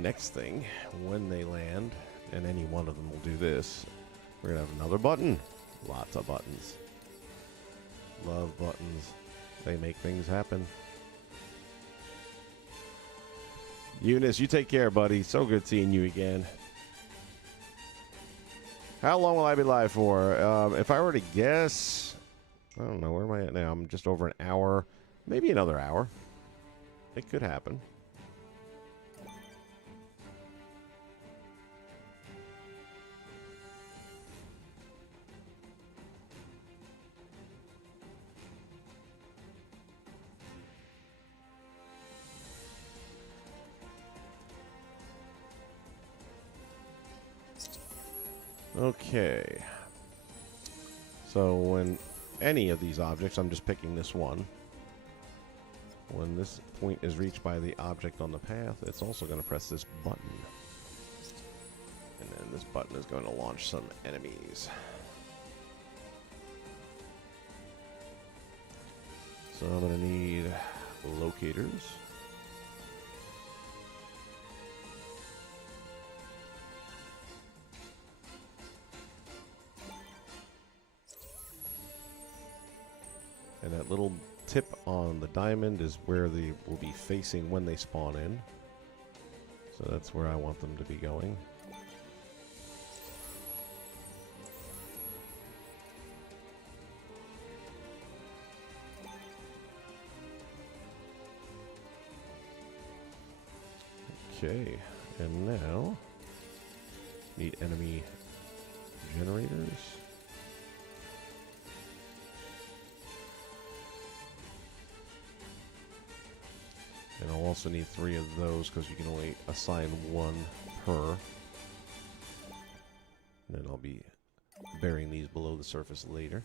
Next thing, when they land, and any one of them will do this, we're going to have another button. Lots of buttons. Love buttons. They make things happen. Eunice, you take care, buddy. So good seeing you again. How long will I be live for? If I were to guess... I don't know, where am I at now? I'm just over an hour, maybe another hour. It could happen. Okay. So when any of these objects, I'm just picking this one. When this point is reached by the object on the path, it's also going to press this button. And then this button is going to launch some enemies. So I'm going to need locators. And that little tip on the diamond is where they will be facing when they spawn in. So that's where I want them to be going. Okay, and now need enemy generators. And I'll also need 3 of those because you can only assign 1 per. And then I'll be burying these below the surface later.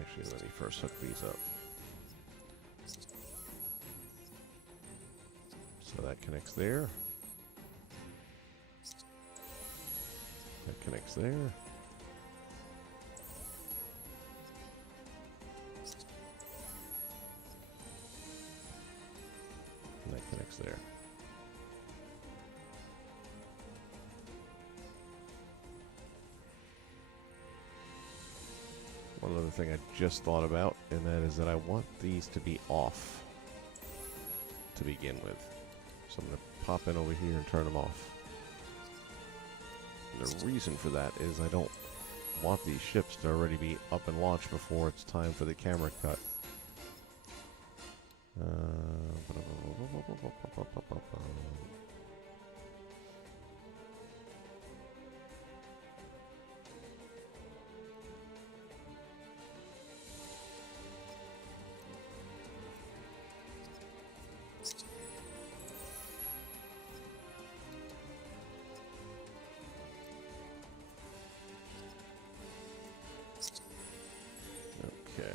Actually, let me first hook these up. So that connects there. That connects there. And that connects there. One other thing I just thought about, and that is that I want these to be off to begin with. So I'm going to pop in over here and turn them off. And the reason for that is I don't want these ships to already be up and launched before it's time for the camera cut. Okay.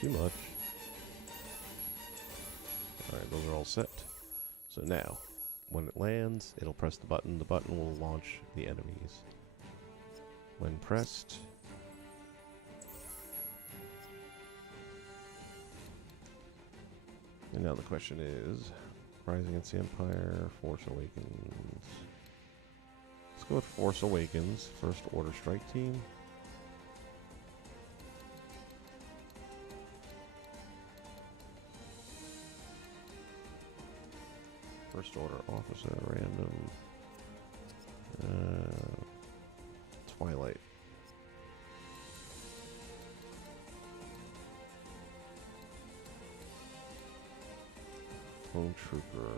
Too much. Alright, those are all set. So now, when it lands, it'll press the button. The button will launch the enemies. When pressed, and now the question is, Rising Against the Empire, Force Awakens. Let's go with Force Awakens, First Order Strike Team. First Order Officer, random. Twilight. Clone Trooper.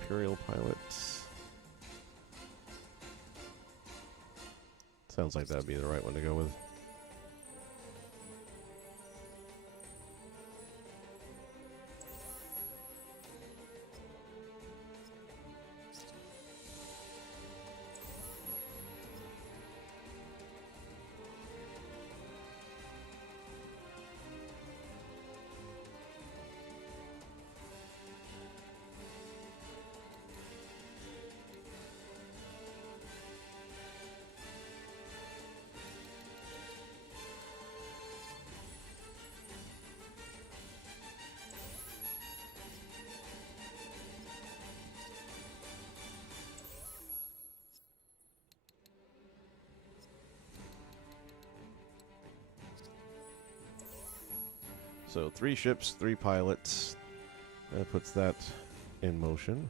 Imperial Pilots. Sounds like that'd be the right one to go with. So 3 ships, 3 pilots. That puts that in motion.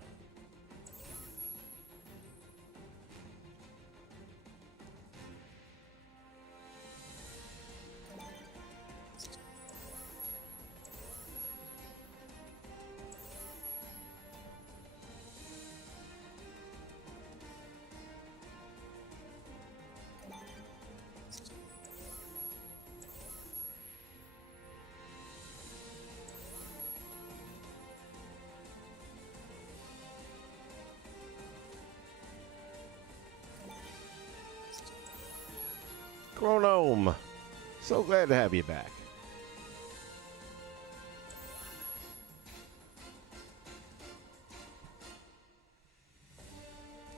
Chronome, so glad to have you back.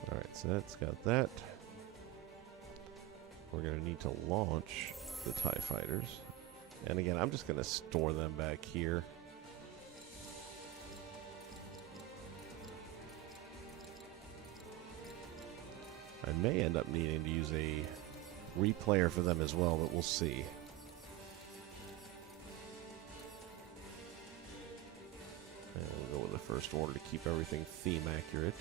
All right, That's got that. We're going to need to launch the TIE fighters. And again, I'm just going to store them back here. I may end up needing to use a replayer for them as well, but we'll see. And we'll go with the first order to keep everything theme accurate.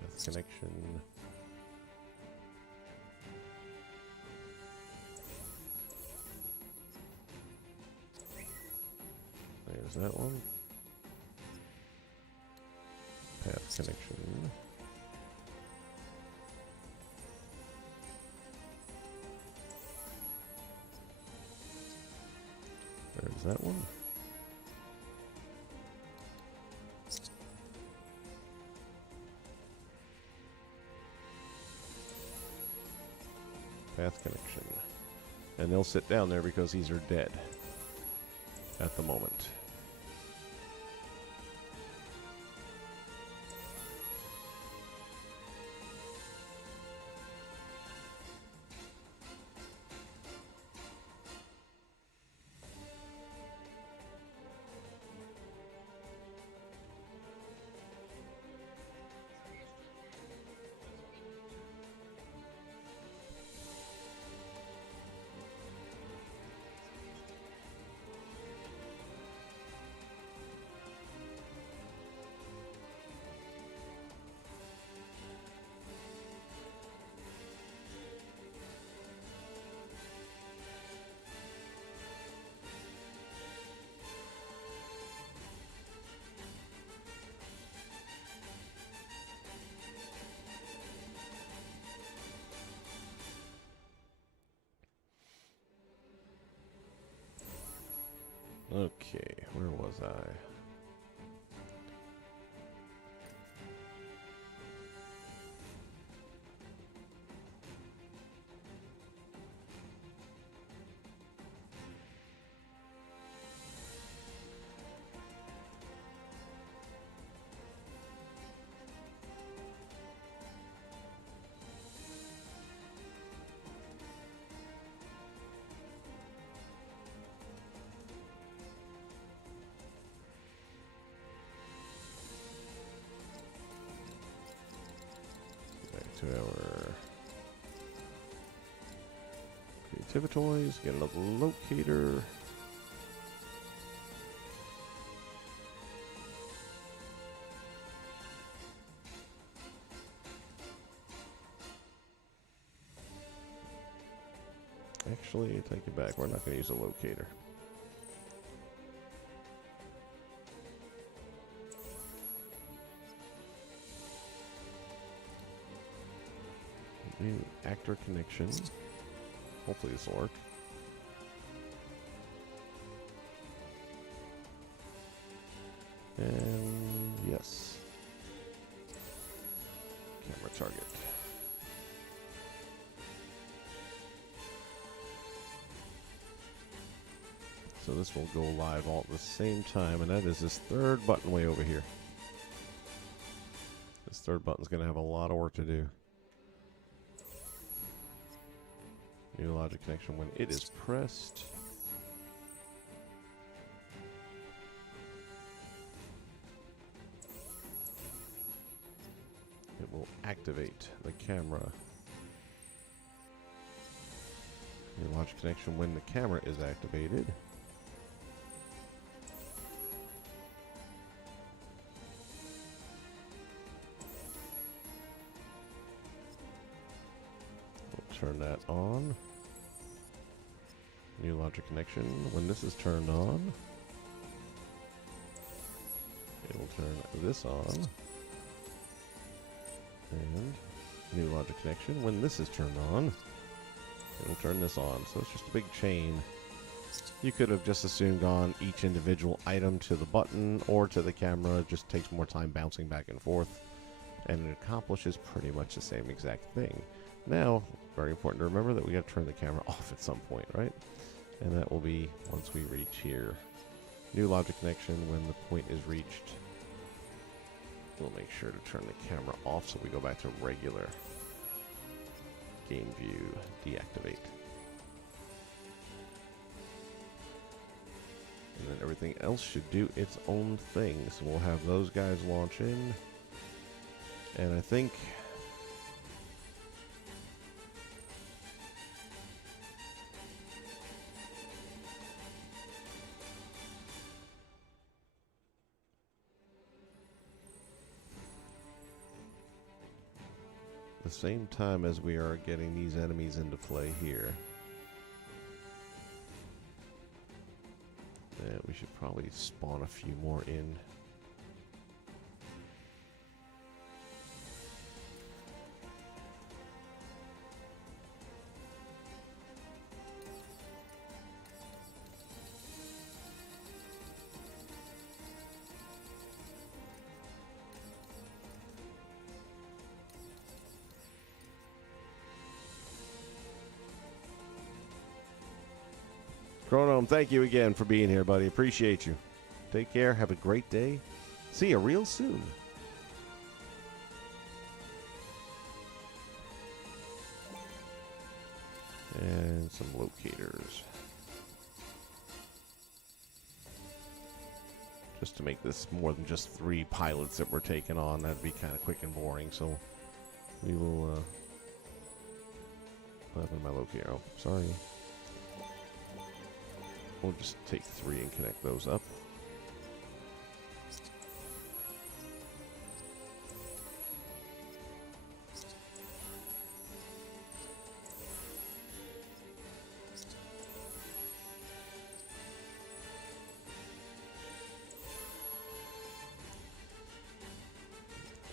Path connection. There's that one. Path connection. There's that one. Path connection. And they'll sit down there because these are dead at the moment. Okay, where was I? To our creativity toys, get another locator. Actually, take it back. We're not going to use a locator. New actor connection. Hopefully this will work. And yes. Camera target. So this will go live all at the same time, and that is this third button way over here. This third button's going to have a lot of work to do. New logic connection when it is pressed. It will activate the camera. New logic connection when the camera is activated. We'll turn that on. New logic connection. When this is turned on, it will turn this on. And new logic connection. When this is turned on, it will turn this on. So it's just a big chain You could have just as soon gone each individual item to the button or to the camera. It just takes more time bouncing back and forth, and it accomplishes pretty much the same exact thing. Now, very important to remember that we got to turn the camera off at some point, right? And that will be once we reach here. New logic connection when the point is reached. We'll make sure to turn the camera off so we go back to regular game view, deactivate. And then everything else should do its own thing. So we'll have those guys launch in. And I think the same time as we are getting these enemies into play here, we should probably spawn a few more in. Chronome, thank you again for being here, buddy. Appreciate you. Take care. Have a great day. See you real soon. And some locators. Just to make this more than just 3 pilots that we're taking on. That'd be kind of quick and boring. So we will... what happened to my locator? Oh, sorry. We'll just take 3 and connect those up.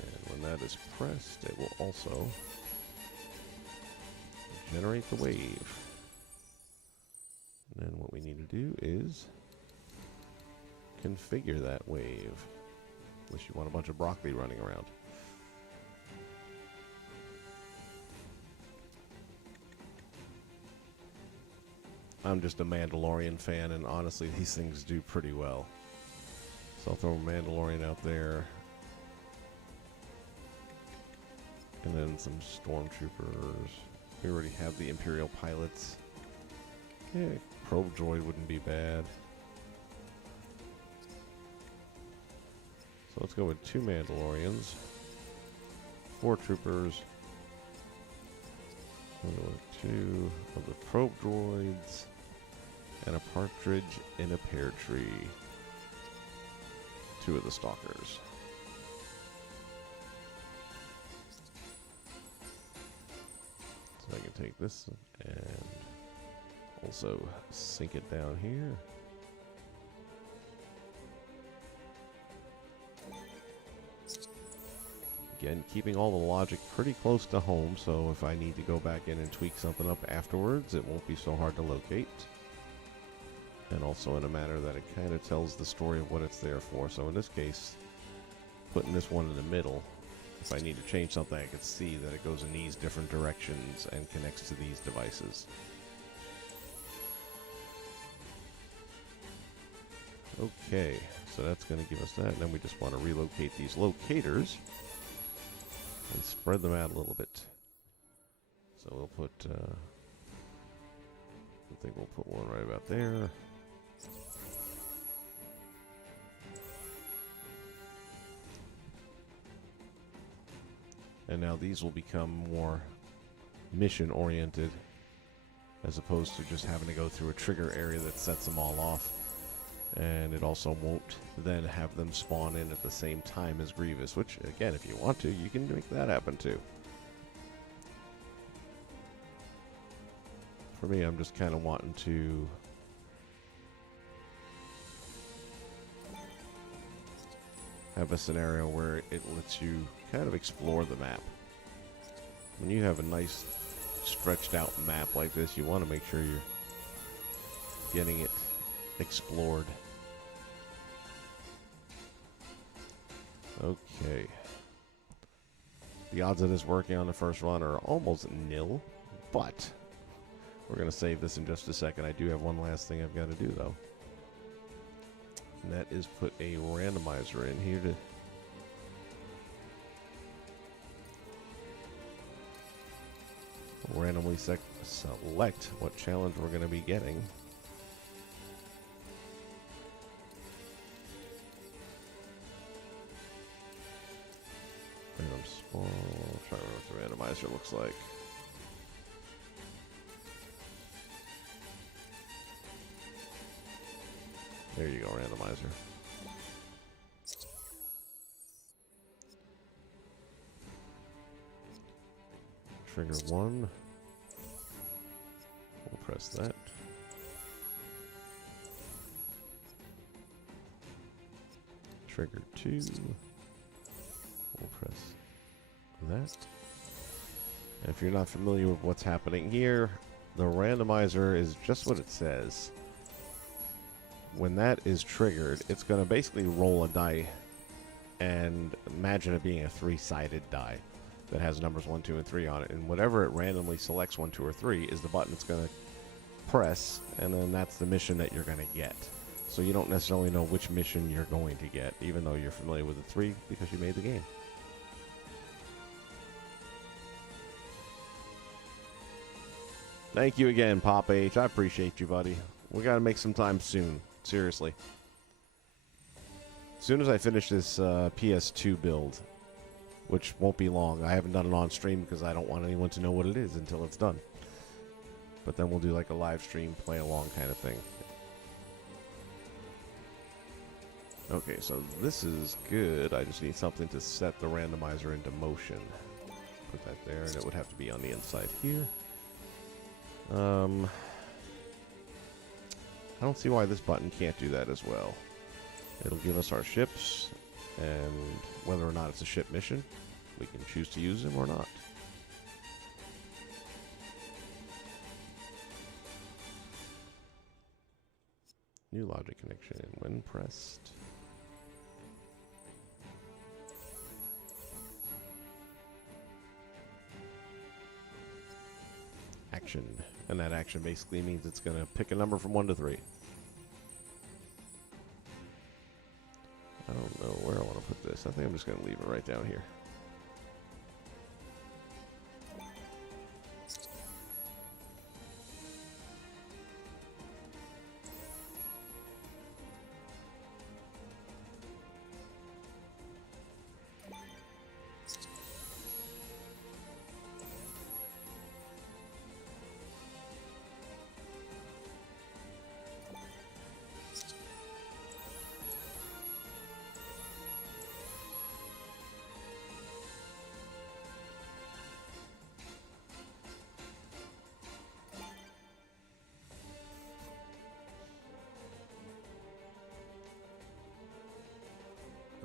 And when that is pressed, it will also generate the wave. And then what we need to do is configure that wave. Unless you want a bunch of broccoli running around. I'm just a Mandalorian fan, and honestly, these things do pretty well. So I'll throw a Mandalorian out there. And then some stormtroopers. We already have the Imperial pilots. Yeah, probe droid wouldn't be bad. So let's go with 2 Mandalorians, 4 troopers, 2 of the probe droids, and a partridge in a pear tree. 2 of the stalkers. So I can take this and also sink it down here. Again, keeping all the logic pretty close to home, so if I need to go back in and tweak something up afterwards, it won't be so hard to locate. And also in a manner that it kind of tells the story of what it's there for. So in this case, putting this one in the middle, if I need to change something, I can see that it goes in these different directions and connects to these devices. Okay, so that's going to give us that. And then we just want to relocate these locators and spread them out a little bit. So we'll put, I think we'll put one right about there. And now these will become more mission-oriented as opposed to just having to go through a trigger area that sets them all off. And it also won't then have them spawn in at the same time as Grievous, which, again, if you want to, you can make that happen too. For me, I'm just kind of wanting to have a scenario where it lets you kind of explore the map. When you have a nice stretched out map like this, you want to make sure you're getting it explored. Okay. The odds of this working on the first run are almost nil, but we're going to save this in just a second. I do have one last thing I've got to do, though. And that is put a randomizer in here to randomly select what challenge we're going to be getting. Random small. Try to remember what the randomizer looks like. There you go, randomizer. Trigger 1. We'll press that. Trigger 2. We'll press that. And if you're not familiar with what's happening here, the randomizer is just what it says. When that is triggered, it's going to basically roll a die, and imagine it being a 3-sided die that has numbers 1, 2, and 3 on it. And whatever it randomly selects 1, 2, or 3 is the button it's going to press, and then that's the mission that you're going to get. So you don't necessarily know which mission you're going to get, even though you're familiar with the 3 because you made the game. Thank you again, Pop H. I appreciate you, buddy. We got to make some time soon. Seriously. As soon as I finish this PS2 build, which won't be long. I haven't done it on stream because I don't want anyone to know what it is until it's done. But then we'll do like a live stream, play along kind of thing. Okay, so this is good. I just need something to set the randomizer into motion. Put that there, and it would have to be on the inside here. I don't see why this button can't do that as well. It'll give us our ships, and whether or not it's a ship mission, we can choose to use them or not. New logic connection when pressed. Action. And that action basically means it's going to pick a number from 1 to 3. I don't know where I want to put this. I think I'm just going to leave it right down here.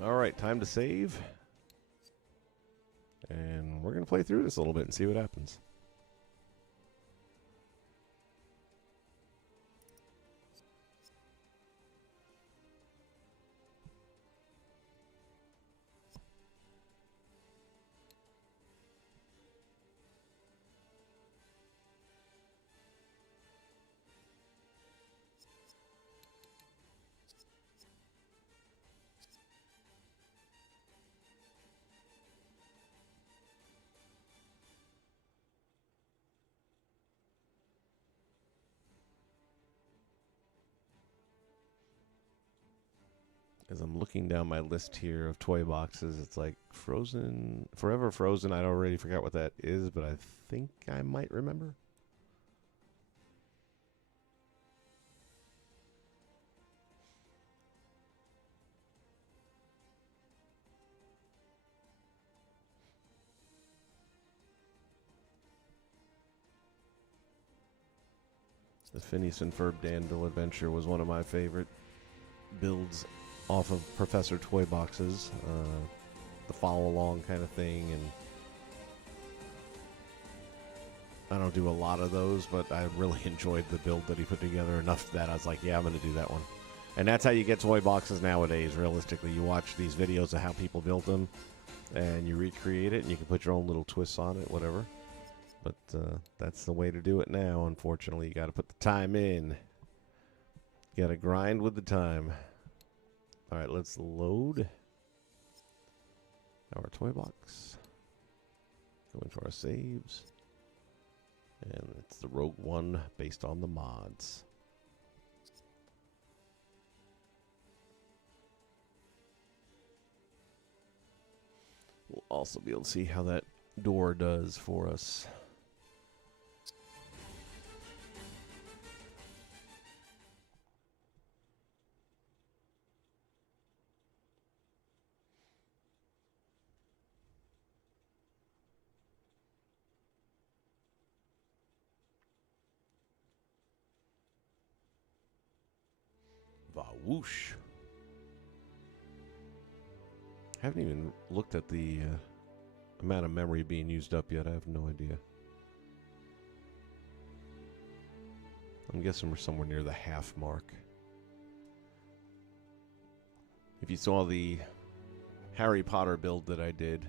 All right, time to save. And we're going to play through this a little bit and see what happens. As I'm looking down my list here of toy boxes, it's like Frozen, Forever Frozen. I already forgot what that is, but I think I might remember. The Phineas and Ferb Danville Adventure was one of my favorite builds off of Professor Toy boxes, the follow-along kind of thing, and I don't do a lot of those, but I really enjoyed the build that he put together enough that I was like, yeah, I'm going to do that one. And that's how you get toy boxes nowadays, realistically. You watch these videos of how people built them, and you recreate it, and you can put your own little twists on it, whatever. But that's the way to do it now, unfortunately. You got to put the time in. You got to grind with the time. All right, let's load our toy box. Go into our saves. And it's the Rogue One based on the mods. We'll also be able to see how that door does for us. Whoosh. Haven't even looked at the amount of memory being used up yet. I have no idea. I'm guessing we're somewhere near the half mark. If you saw the Harry Potter build that I did,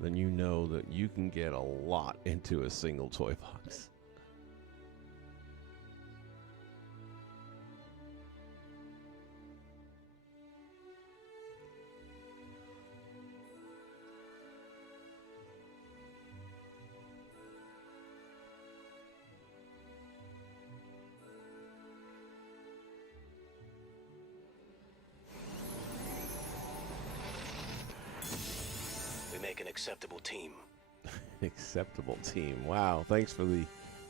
then you know that you can get a lot into a single toy box. Make an acceptable team. Acceptable team. Wow. Thanks for the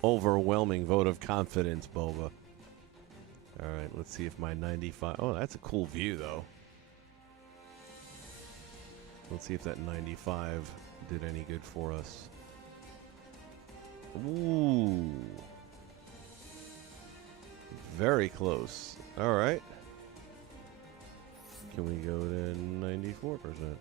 overwhelming vote of confidence, Boba. All right, let's see if my 95... Oh, that's a cool view, though. Let's see if that 95 did any good for us. Ooh. Very close. All right. Can we go to 94%?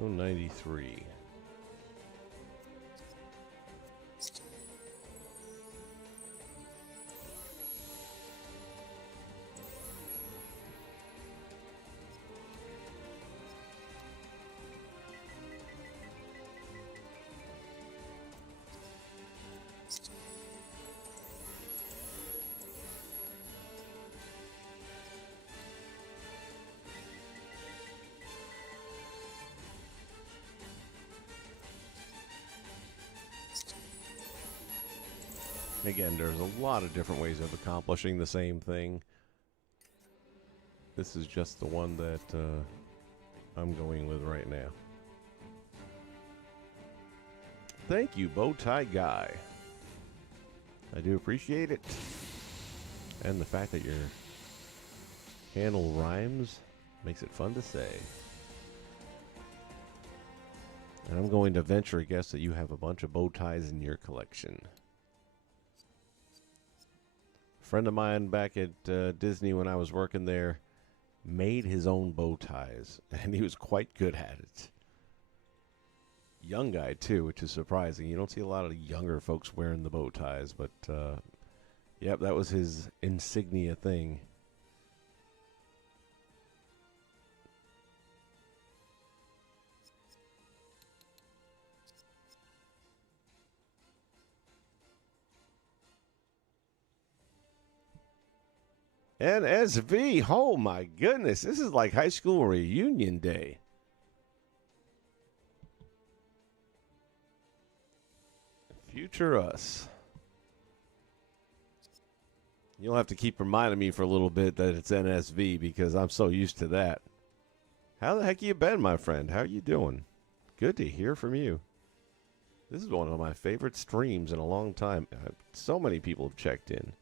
Oh, 93. Again, there's a lot of different ways of accomplishing the same thing. This is just the one that I'm going with right now. Thank you, Bowtie Guy. I do appreciate it. And the fact that your handle rhymes makes it fun to say. And I'm going to venture a guess that you have a bunch of bow ties in your collection. A friend of mine back at Disney when I was working there made his own bow ties, and he was quite good at it. Young guy, too, which is surprising. You don't see a lot of younger folks wearing the bow ties, but, yep, that was his insignia thing. NSV, oh my goodness, this is like high school reunion day. Future us. You'll have to keep reminding me for a little bit that it's NSV because I'm so used to that. How the heck you been, my friend? How you doing? Good to hear from you. This is one of my favorite streams in a long time. So many people have checked in.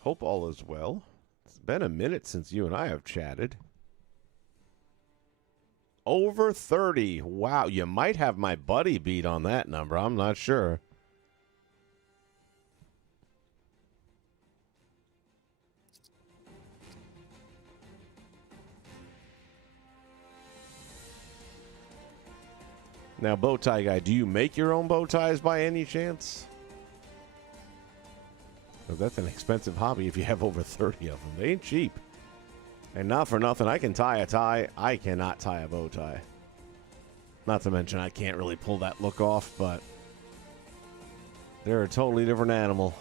Hope all is well. It's been a minute since you and I have chatted. Over 30. Wow, you might have my buddy beat on that number. I'm not sure. Now, bow tie guy, do you make your own bow ties by any chance? 'Cause that's an expensive hobby if you have over 30 of them. They ain't cheap. And not for nothing, I can tie a tie. I cannot tie a bow tie. Not to mention I can't really pull that look off, but they're a totally different animal.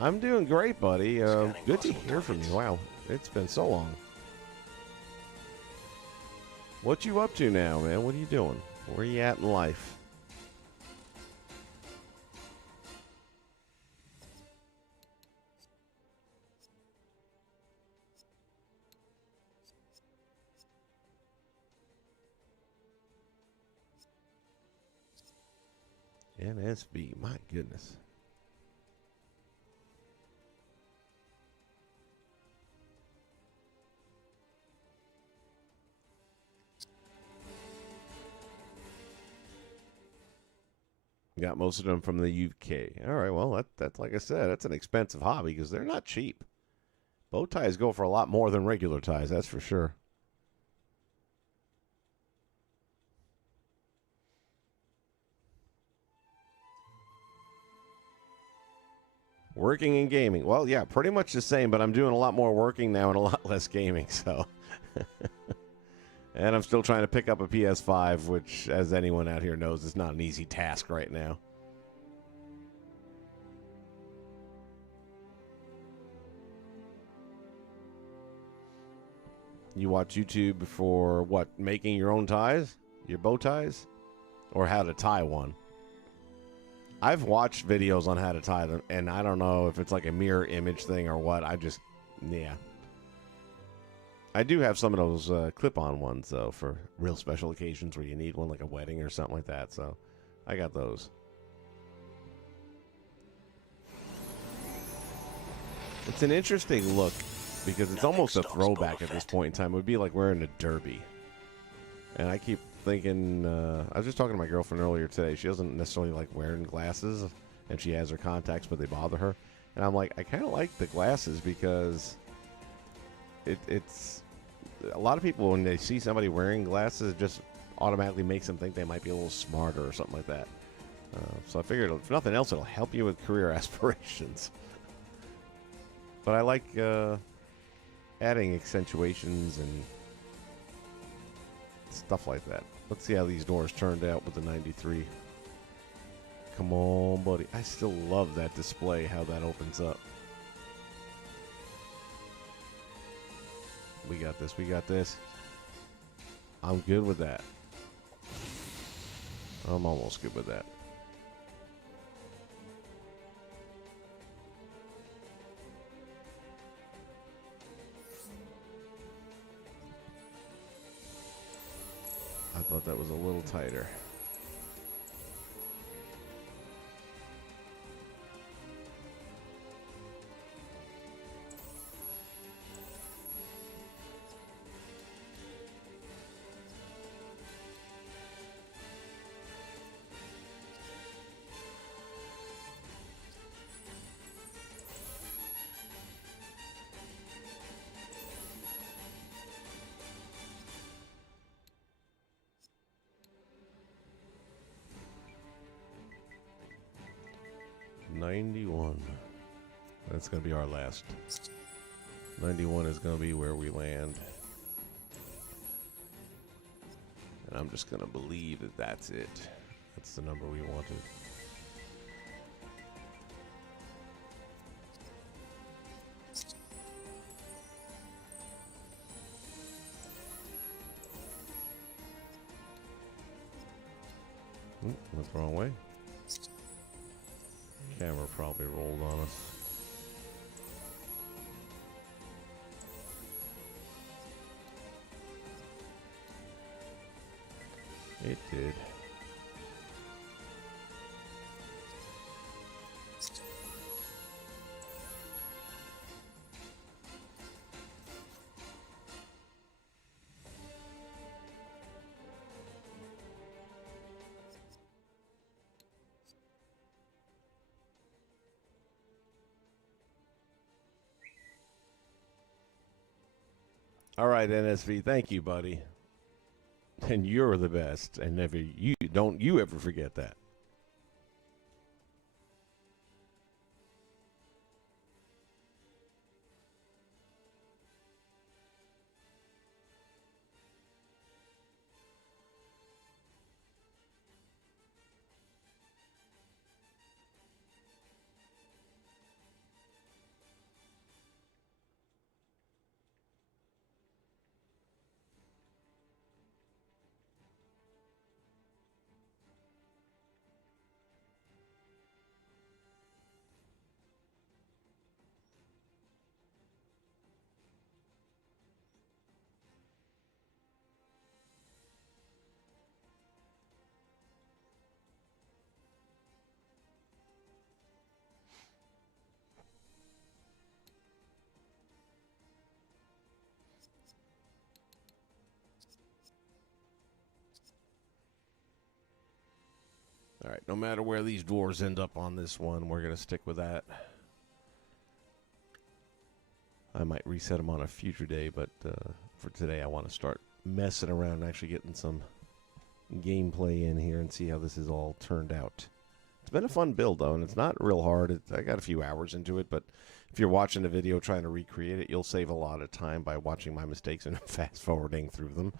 I'm doing great, buddy. Good to hear from you. Wow, it's been so long. What you up to now, man? What are you doing? Where are you at in life? NSV, my goodness. Got most of them from the UK. All right, well, that's like I said, that's an expensive hobby because they're not cheap. Bow ties go for a lot more than regular ties, that's for sure. Working and gaming. Well, yeah, pretty much the same, but I'm doing a lot more working now and a lot less gaming, so. And I'm still trying to pick up a PS5, which, as anyone out here knows, is not an easy task right now. You watch YouTube for what? Making your own ties? Your bow ties? Or how to tie one? I've watched videos on how to tie them, and I don't know if it's like a mirror image thing or what. Yeah. I do have some of those clip-on ones, though, for real special occasions where you need one, like a wedding or something like that. So I got those. It's an interesting look because it's almost a throwback at this point in time. It would be like wearing a derby. And I keep thinking, I was just talking to my girlfriend earlier today. She doesn't necessarily like wearing glasses, and she has her contacts, but they bother her. And I'm like, I kind of like the glasses because it's a lot of people, when they see somebody wearing glasses, it just automatically makes them think they might be a little smarter or something like that. So I figured, if nothing else, it'll help you with career aspirations. But I like adding accentuations and stuff like that. Let's see how these doors turned out with the 93. Come on, buddy. I still love that display, how that opens up. We got this. We got this. I'm good with that. I'm almost good with that. I thought that was a little tighter. That's going to be our last. 91 is going to be where we land. And I'm just going to believe that that's it. That's the number we wanted. Went the wrong way. Camera probably rolled on us. It did. All right, NSV, thank you, buddy. And you're the best. And never you don't you ever forget that. All right, no matter where these doors end up on this one, we're going to stick with that. I might reset them on a future day, but for today I want to start messing around and actually getting some gameplay in here and see how this is all turned out. It's been a fun build, though, and it's not real hard. I got a few hours into it, but if you're watching the video trying to recreate it, you'll save a lot of time by watching my mistakes and fast-forwarding through them.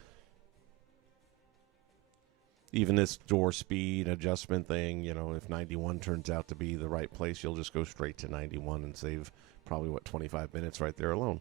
Even this door speed adjustment thing, you know, if 91 turns out to be the right place, you'll just go straight to 91 and save probably, 25 minutes right there alone.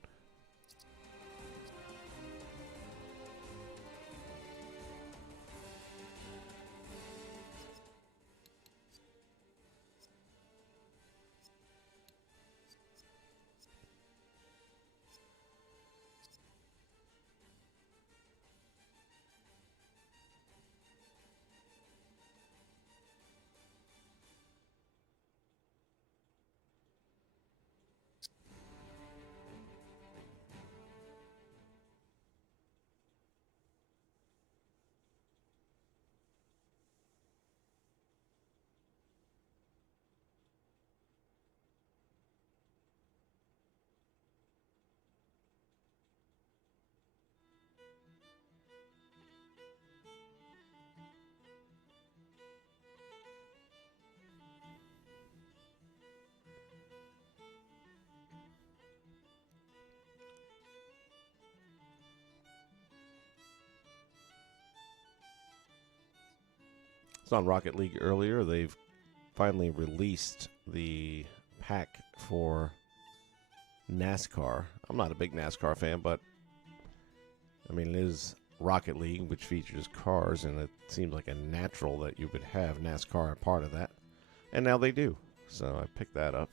It's on Rocket League earlier. They've finally released the pack for NASCAR. I'm not a big NASCAR fan, but I mean, it is Rocket League, which features cars, and it seems like a natural that you would have NASCAR a part of that. And now they do. So I picked that up.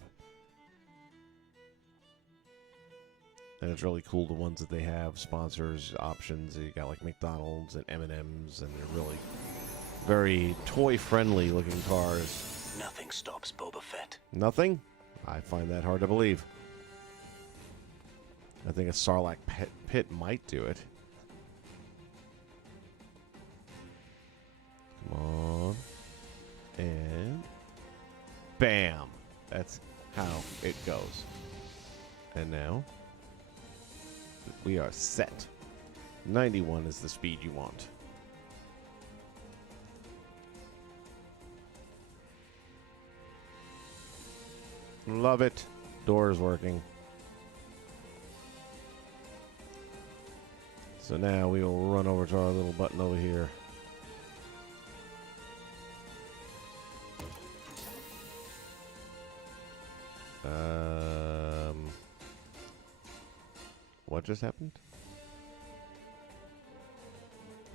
And it's really cool, the ones that they have, sponsors, options. You got like McDonald's and M&M's, and they're really very toy-friendly looking cars. Nothing stops Boba Fett. Nothing? I find that hard to believe. I think a Sarlacc pit might do it. Come on. And bam! That's how it goes. And now we are set. 91 is the speed you want. Love it. Door is working. So now we will run over to our little button over here. What just happened?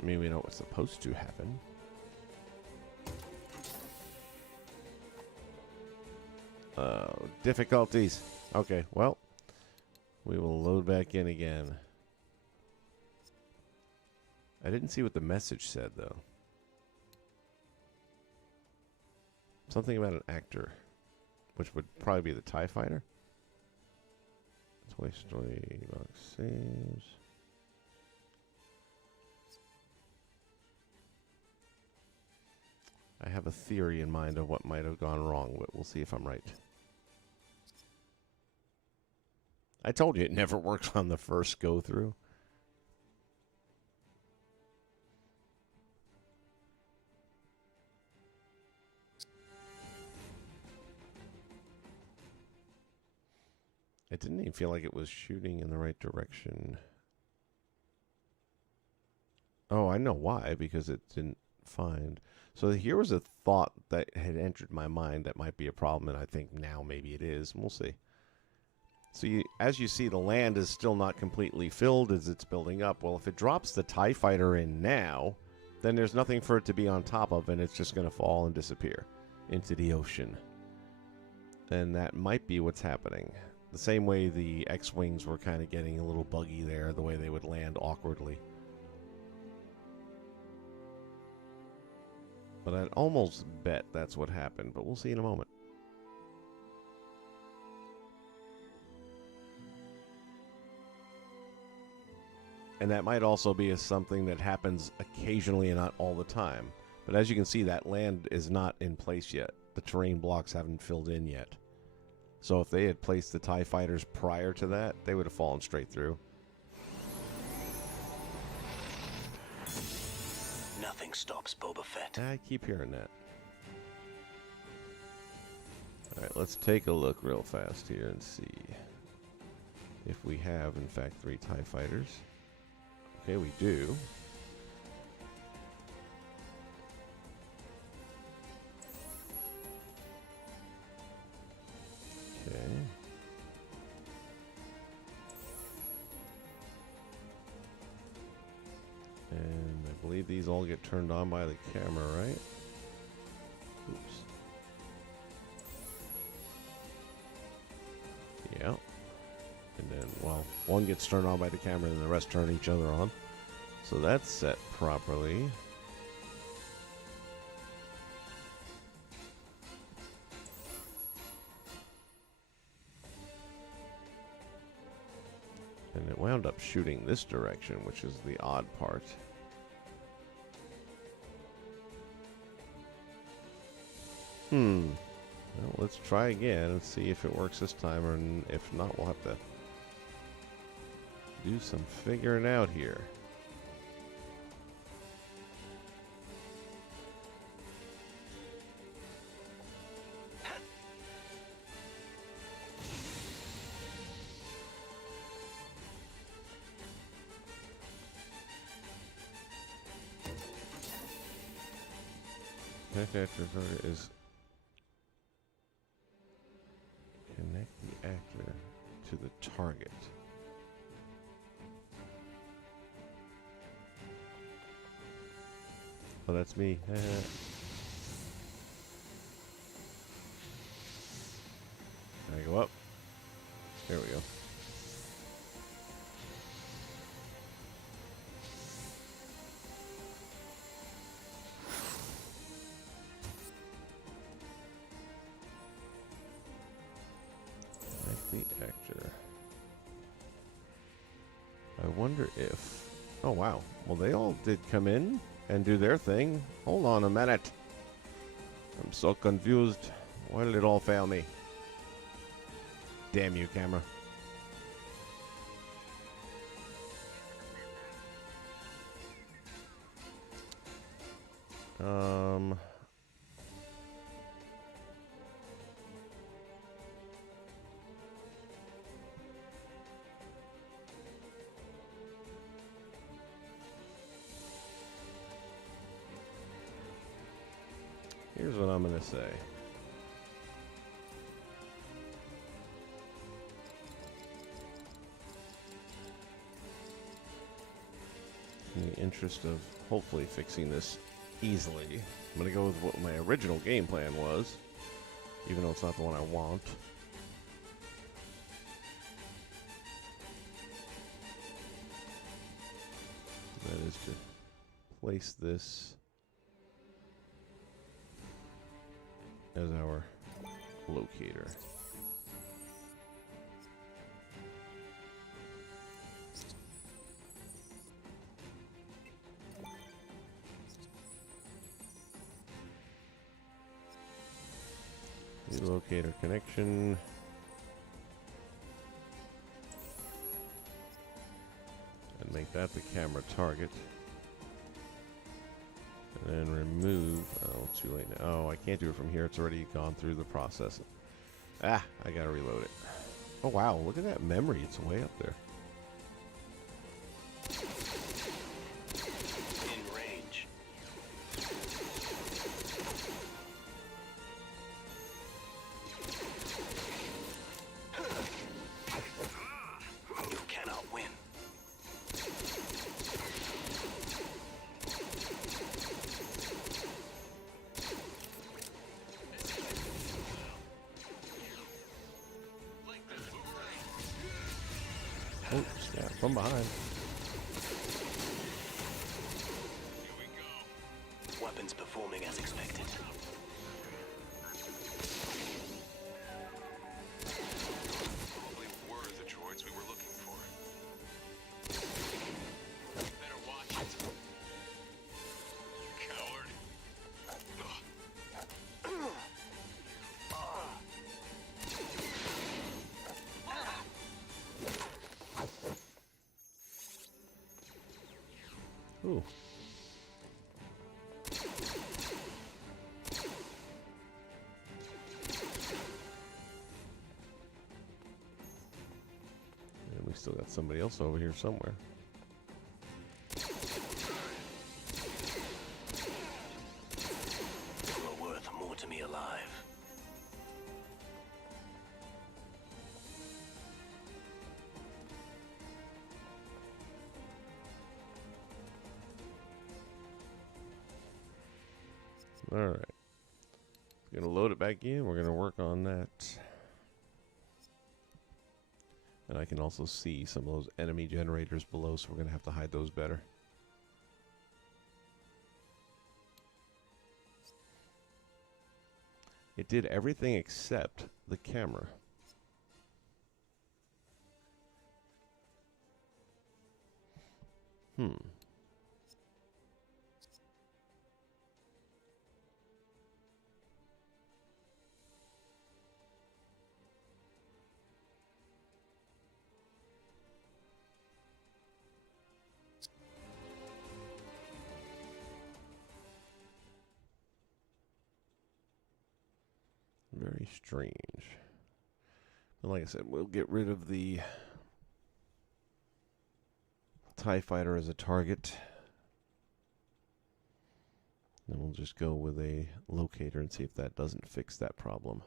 I mean, we know what's supposed to happen. Difficulties. Okay, well, we will load back in again. I didn't see what the message said, though. Something about an actor, which would probably be the TIE Fighter. Toy Story box saves. I have a theory in mind of what might have gone wrong, but we'll see if I'm right. I told you it never works on the first go-through. It didn't even feel like it was shooting in the right direction. Oh, I know why, because it didn't find. So here was a thought that had entered my mind that might be a problem, and I think now maybe it is. We'll see. So as you see, the land is still not completely filled as it's building up. Well, if it drops the TIE fighter in now, then there's nothing for it to be on top of, and it's just going to fall and disappear into the ocean. And that might be what's happening. The same way the X-Wings were kind of getting a little buggy there, the way they would land awkwardly. But I'd almost bet that's what happened, but we'll see in a moment. And that might also be something that happens occasionally and not all the time. But as you can see, that land is not in place yet. The terrain blocks haven't filled in yet. So if they had placed the TIE fighters prior to that, they would have fallen straight through. Nothing stops Boba Fett. I keep hearing that. Alright, let's take a look real fast here and see if we have, in fact, 3 TIE fighters. Okay, we do. Okay. And I believe these all get turned on by the camera, right? Oops. Yeah. And then, well, one gets turned on by the camera and the rest turn each other on. So that's set properly. And it wound up shooting this direction, which is the odd part. Well, let's try again and see if it works this time, or if not, we'll have to do some figuring out here. Actor is connect the actor to the target. Oh, that's me. I go up. There we go. The actor. I wonder if... Oh, wow. Well, they all did come in and do their thing. Hold on a minute. I'm so confused. Why did it all fail me? Damn you, camera. Here's what I'm going to say. In the interest of hopefully fixing this easily, I'm going to go with what my original game plan was, even though it's not the one I want. That is to place this as our locator. New locator connection. And make that the camera target. And then remove. Oh, too late now. Oh, I can't do it from here. It's already gone through the process. Ah, I gotta reload it. Oh wow, look at that memory. It's way up there. In range. You cannot win. Oh, snap. From behind. Weapons performing as expected. Probably were the droids we were looking for. Better watch it. Coward. Ooh. And we still got somebody else over here somewhere. You are worth more to me alive. All right. We're going to load it back in. We're going to work on that. And I can also see some of those enemy generators below, so we're going to have to hide those better. It did everything except the camera. Very strange. But like I said, we'll get rid of the TIE fighter as a target. And we'll just go with a locator and see if that doesn't fix that problem.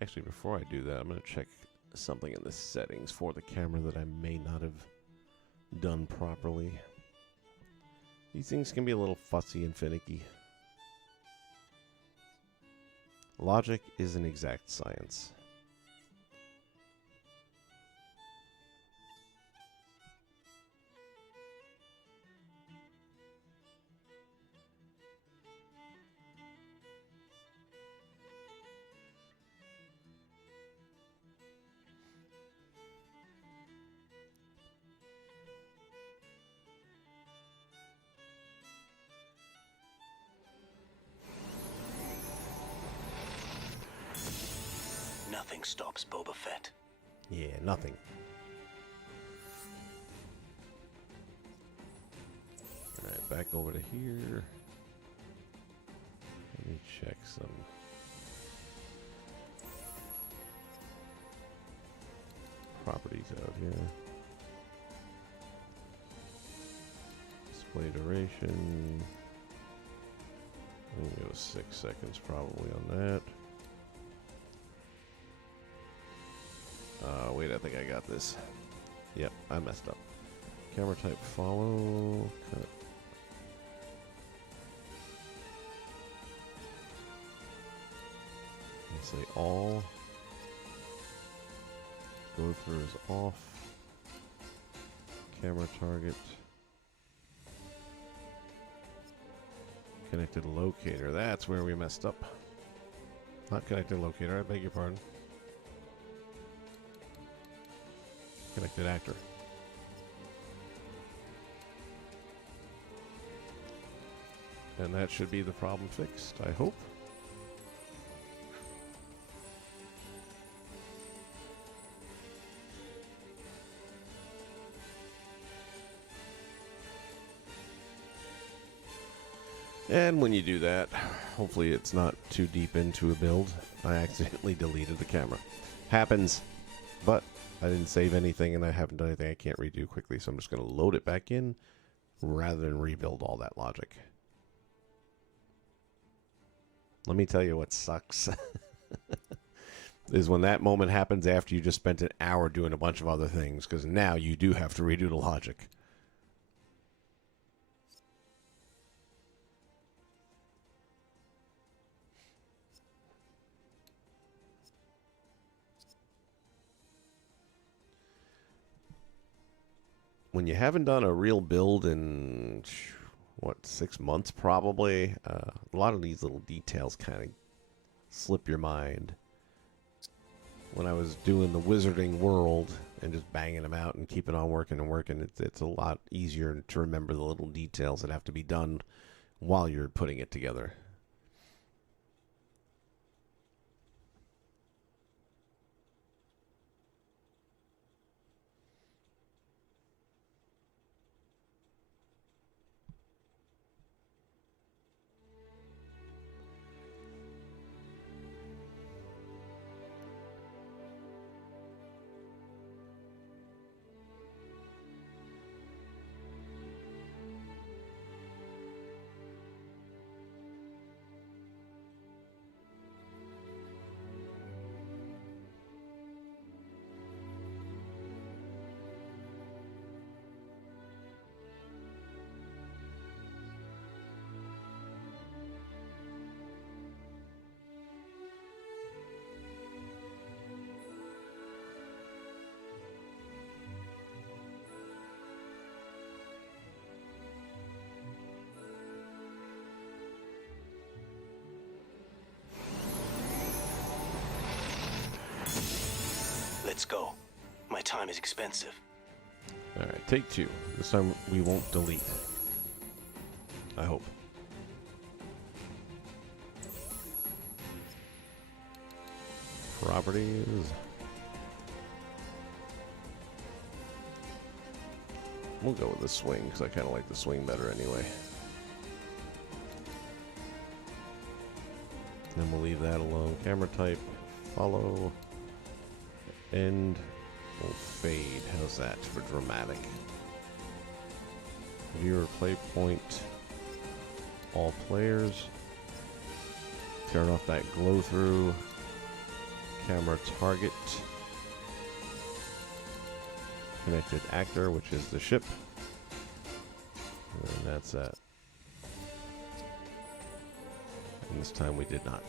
Actually, before I do that, I'm going to check something in the settings for the camera that I may not have done properly. These things can be a little fussy and finicky. Logic is an exact science. Nothing stops Boba Fett. Yeah, nothing. Alright, back over to here. Let me check some properties out here. Display duration. I think it was 6 seconds probably on that. Wait, I think I got this. Yep, I messed up. Camera type follow. Cut. And say all. Go through is off. Camera target. Connected locator. That's where we messed up. Not connected locator, I beg your pardon. Connected actor. And that should be the problem fixed, I hope. And when you do that, hopefully it's not too deep into a build. I accidentally deleted the camera. Happens, but I didn't save anything and I haven't done anything I can't redo quickly, so I'm just going to load it back in rather than rebuild all that logic. Let me tell you what sucks. Is when that moment happens after you just spent an hour doing a bunch of other things, because now you do have to redo the logic. When you haven't done a real build in, what, 6 months probably, a lot of these little details kind of slip your mind. When I was doing the wizarding world and just banging them out and keeping on working and working, it's a lot easier to remember the little details that have to be done while you're putting it together. Let's go. My time is expensive. Alright, take 2. This time we won't delete. I hope. Properties. We'll go with the swing, because I kind of like the swing better anyway. Then we'll leave that alone. Camera type, follow, end, will fade. How's that for dramatic? Viewer play point, all players. Turn off that glow through. Camera target. Connected actor, which is the ship. And that's that. And this time we did not.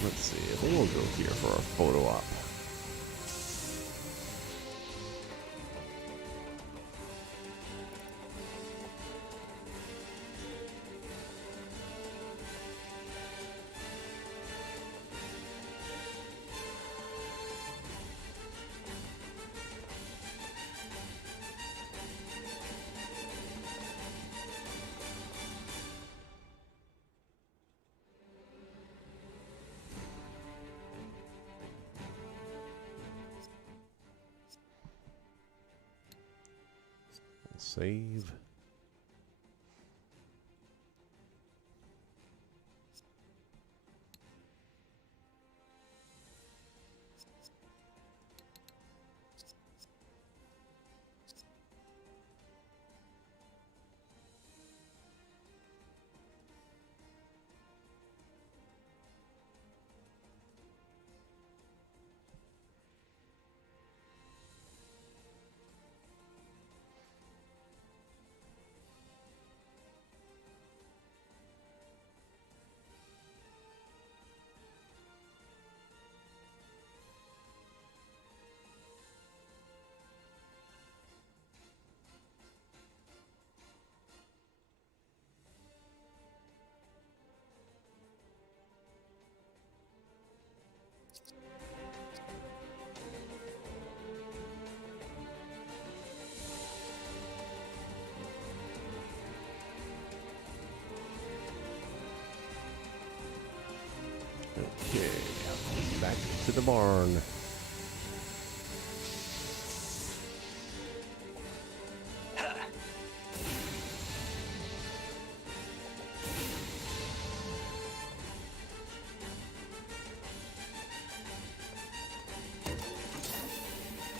Let's see. I think we'll go here for our photo op. Save. Okay. Back to the barn.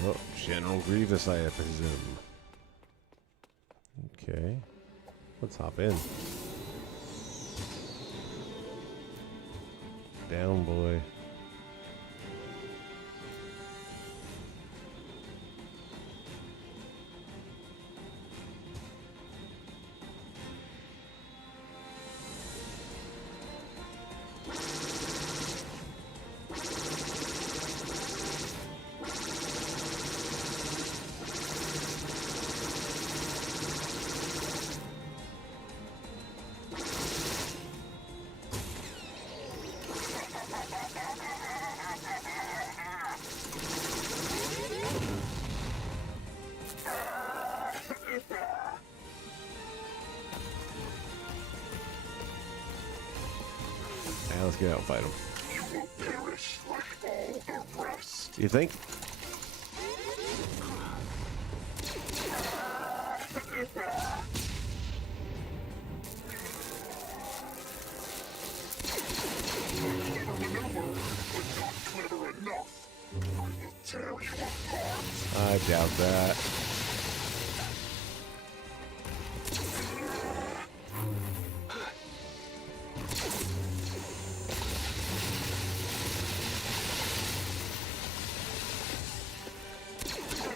Oh, General Grievous, I presume. Okay. Let's hop in. Down, boy. Yeah, let's get out and fight him. You will perish like all the rest. You think? Clever enough. I will tear you apart. I doubt that.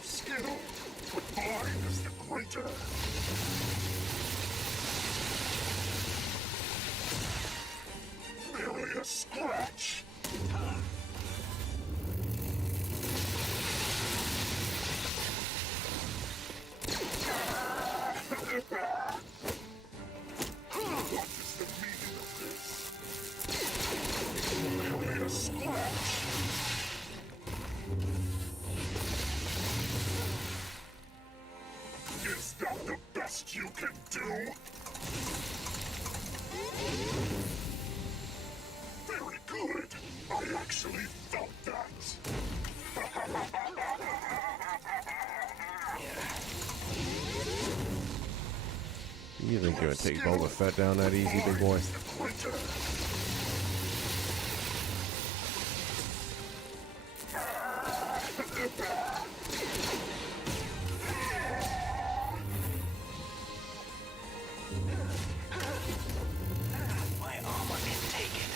Skill, but mine is the greater. Merely a scratch. What is the meaning of this? Merely a scratch. Is that the best you can do? Very good. I actually felt that. You think you're gonna take Boba Fett down that easy, big boy? Greater. My armor can take it.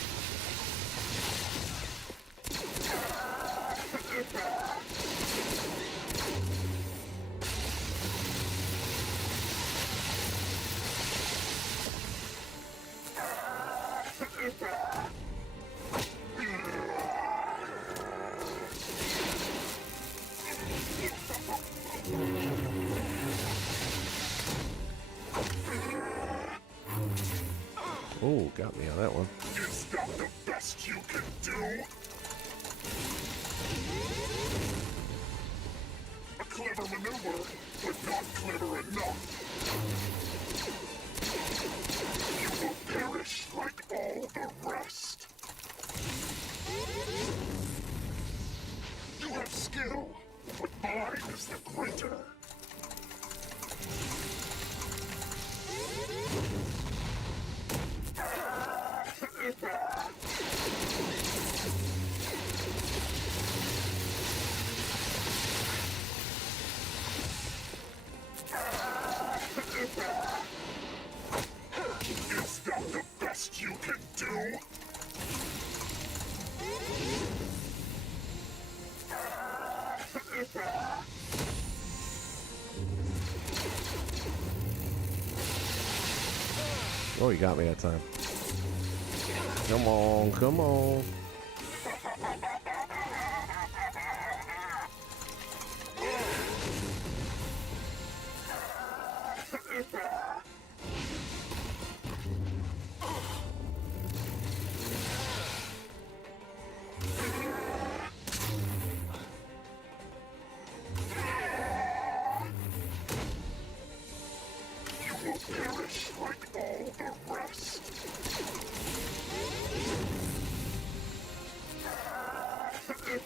Oh, got me on that one. Is that the best you can do? A clever maneuver, but not clever enough. You will perish like all the rest. You have skill, but mine is the greater. Is that the best you can do? Oh, you got me that time. Come on, come on. You will perish like all the rest. Is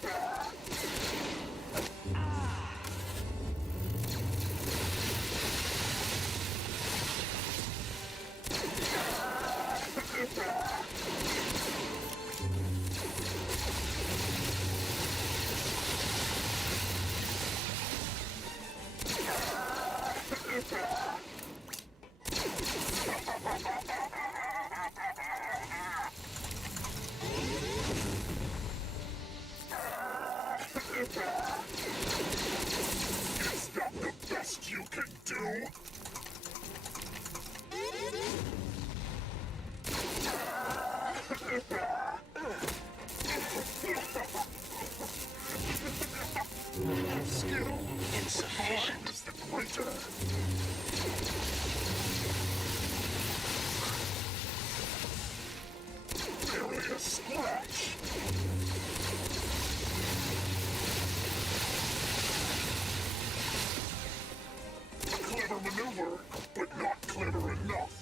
that the best you can do? Skill Insufficient. is the greater. Merely a scratch. A clever maneuver, but not clever enough.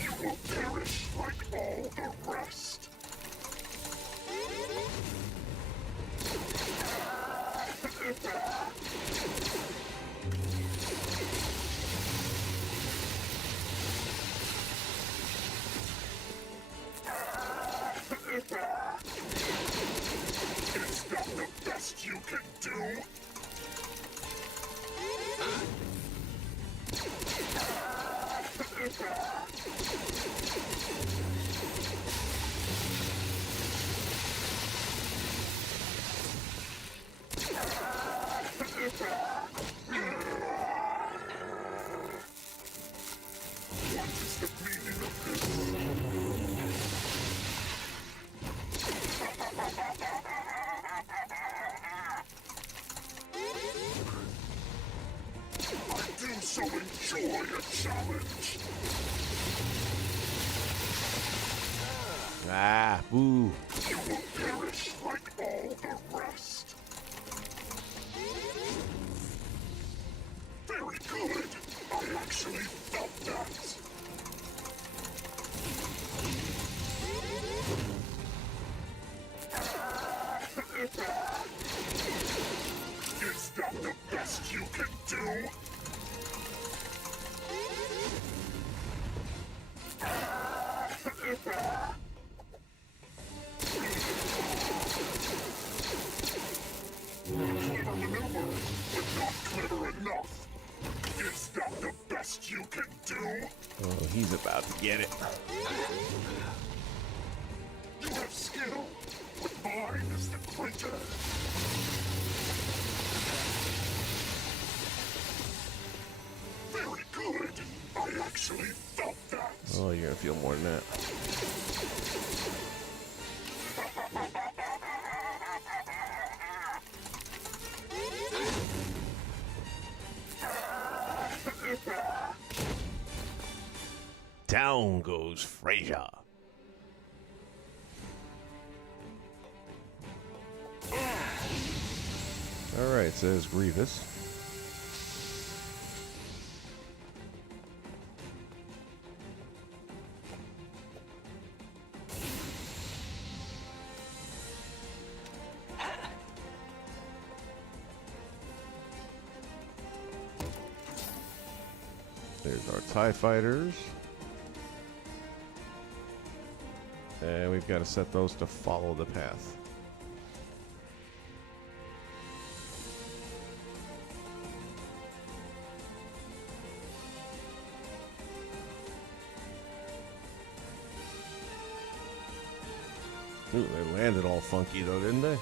You will perish like all the rest. Is that the best you can do? What is the meaning of this? I do so enjoy a challenge. Ah, boo. You will perish like all the rest. Very good. I actually felt that. Is that the best you can do? Clever maneuver, but not clever enough. Is that the best you can do? Oh, he's about to get it. You have skill, but mine is the greater. Very good. I actually felt that. Oh, you're gonna feel more than that. Down goes Frazier. All right, says Grievous. There's our TIE fighters. And we've got to set those to follow the path. Ooh, they landed all funky though, didn't they?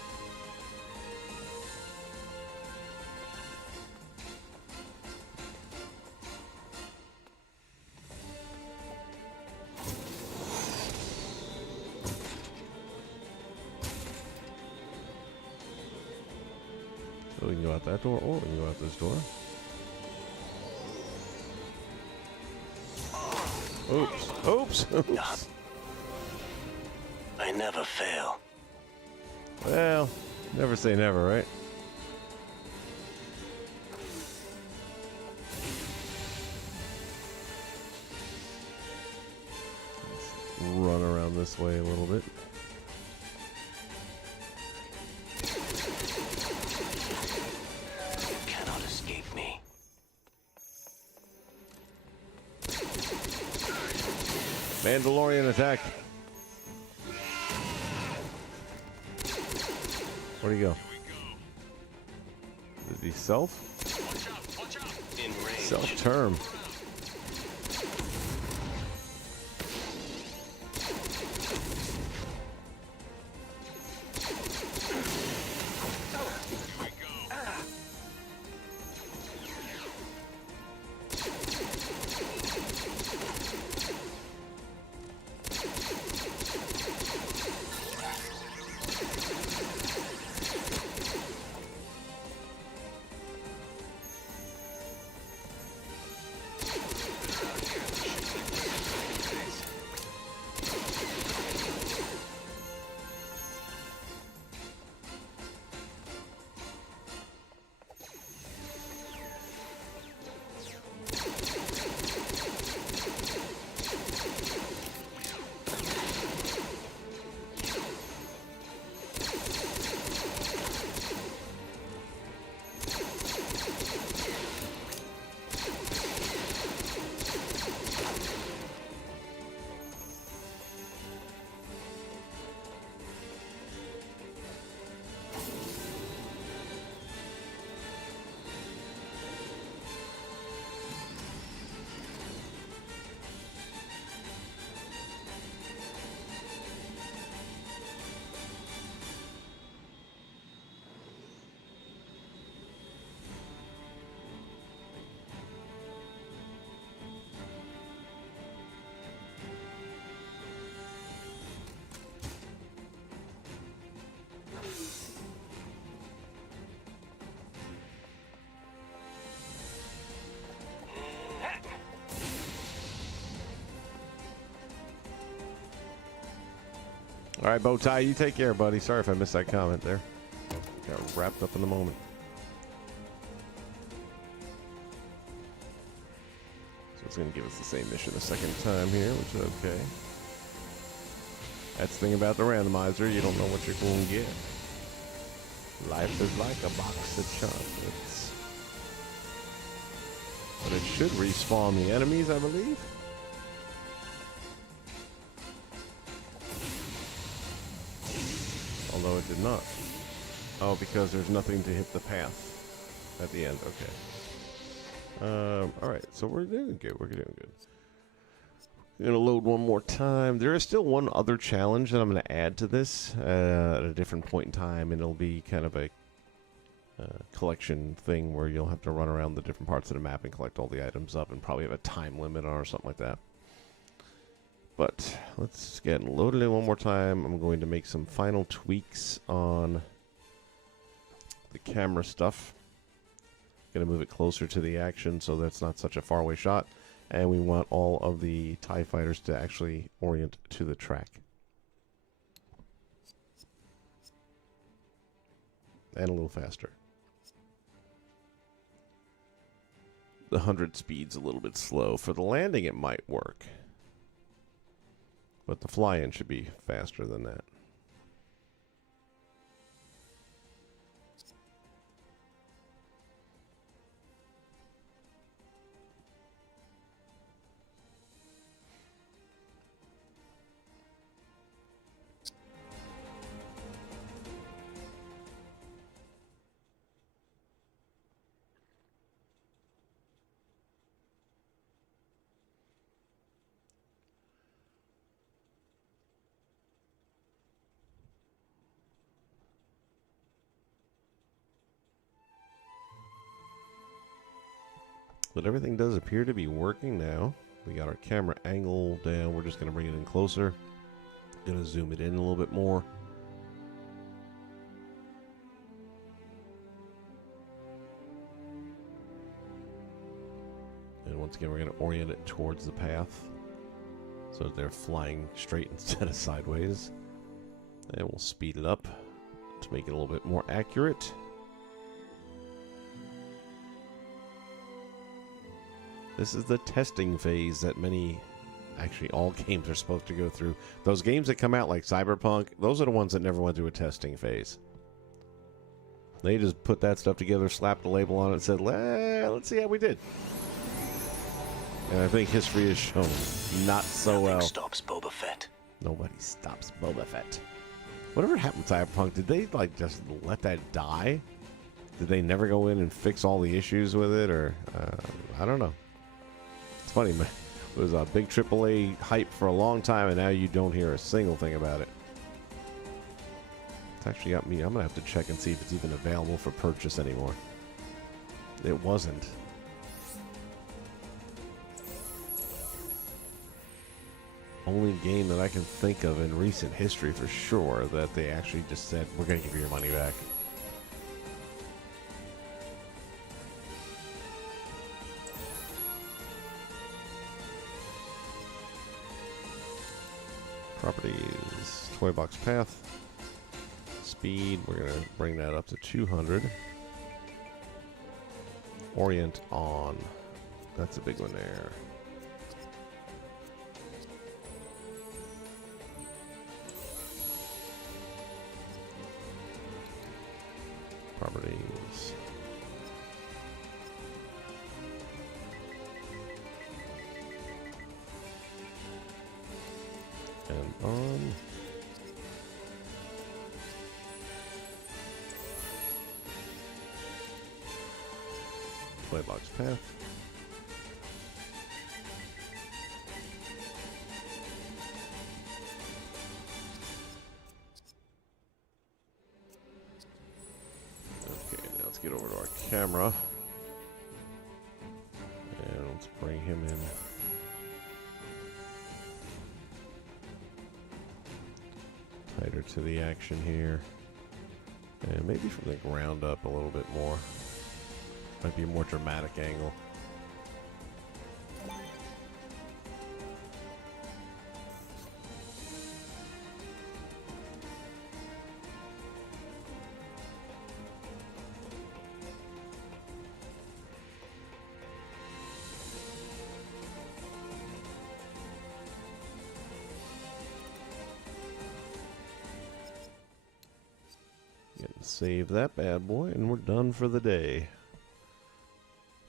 So we can go out that door, or we can go out this door. Oops. Oops. Oops. can never fail. Well, never say never, right? Let's run around this way a little bit. You cannot escape me. Mandalorian attack. Where'd he go? Is he self? In range. Self-term. All right, Bowtie, you take care, buddy. Sorry if I missed that comment there. Got wrapped up in the moment. So it's going to give us the same mission a second time here, which is okay. That's the thing about the randomizer. You don't know what you're going to get. Life is like a box of chocolates. But it should respawn the enemies, I believe. Although it did not. Oh, because there's nothing to hit the path at the end. Okay. All right. So we're doing good. We're doing good. I'm gonna load one more time. There is still one other challenge that I'm gonna add to this at a different point in time, and it'll be kind of a collection thing where you'll have to run around the different parts of the map and collect all the items up, and probably have a time limit on or something like that. But let's get loaded in one more time. I'm going to make some final tweaks on the camera stuff. Going to move it closer to the action so that's not such a faraway shot. And we want all of the TIE fighters to actually orient to the track. And a little faster. The 100 speed's a little bit slow. For the landing it might work. But the fly-in should be faster than that. But everything does appear to be working now. We got our camera angle down. We're just going to bring it in closer. Going to zoom it in a little bit more. And once again, we're going to orient it towards the path so that they're flying straight instead of sideways. And we'll speed it up to make it a little bit more accurate. This is the testing phase that many, actually all games are supposed to go through. Those games that come out like Cyberpunk, those are the ones that never went through a testing phase. They just put that stuff together, slapped a label on it, and said, let's see how we did. And I think history has shown not so Nothing well. stops Boba Fett. Nobody stops Boba Fett. Whatever happened to Cyberpunk, did they like just let that die? Did they never go in and fix all the issues with it, or I don't know. It's funny, man. It was a big AAA hype for a long time, and now you don't hear a single thing about it. It's actually got me. I'm gonna have to check and see if it's even available for purchase anymore. It wasn't. Only game that I can think of in recent history for sure that they actually just said, we're going to give you your money back. Properties, toy box path, speed, we're going to bring that up to 200. Orient on, that's a big one there. Properties. And on. Play box path. Let's get over to our camera and let's bring him in. Tighter to the action here, and maybe from the ground up a little bit more. Might be a more dramatic angle. Save that bad boy, and we're done for the day.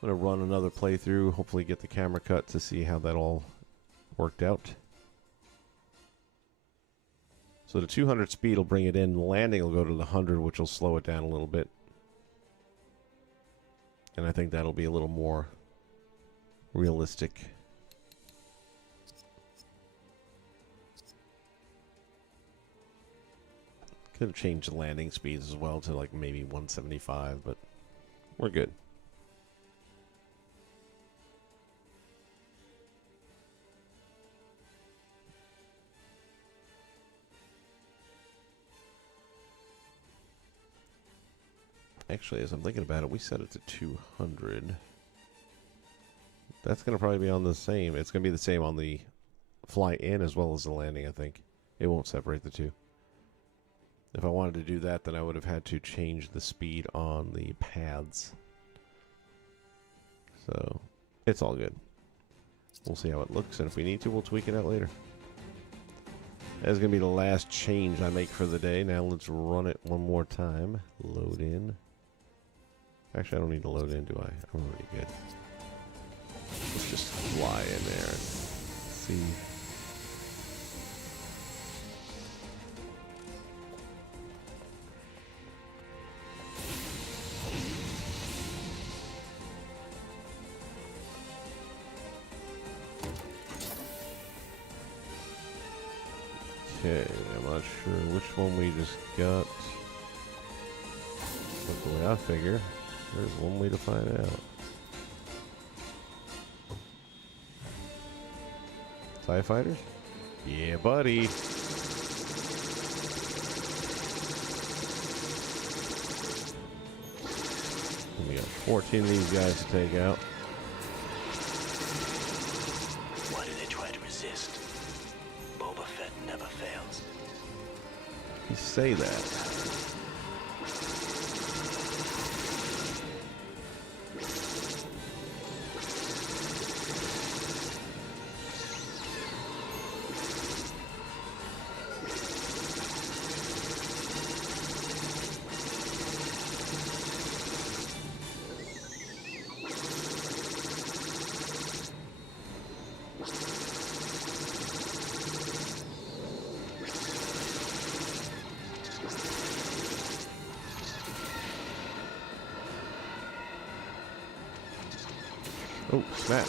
I'm going to run another playthrough, hopefully get the camera cut to see how that all worked out. So the 200 speed will bring it in, the landing will go to the 100, which will slow it down a little bit. And I think that'll be a little more realistic. Could have changed the landing speeds as well to like maybe 175, but we're good. Actually, as I'm thinking about it, we set it to 200. That's going to probably be on the same. It's going to be the same on the fly in as well as the landing, I think. It won't separate the two. If I wanted to do that, then I would have had to change the speed on the paths. So, it's all good. We'll see how it looks, and if we need to, we'll tweak it out later. That's going to be the last change I make for the day. Now let's run it one more time. Load in. Actually, I don't need to load in, do I? I'm already good. Let's just fly in there and see. Okay, I'm not sure which one we just got. But the way I figure, there's one way to find out. TIE fighters? Yeah, buddy. And we got 14 of these guys to take out. Why do they try to resist? Boba Fett never fails. You say that. Oh, snap.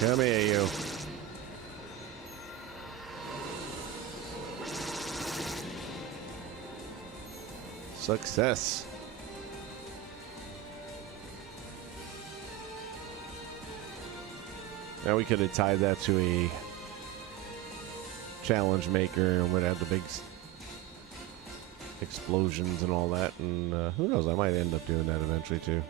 Come here, you. Success. Now we could have tied that to a challenge maker and would have the big explosions and all that. And who knows? I might end up doing that eventually too.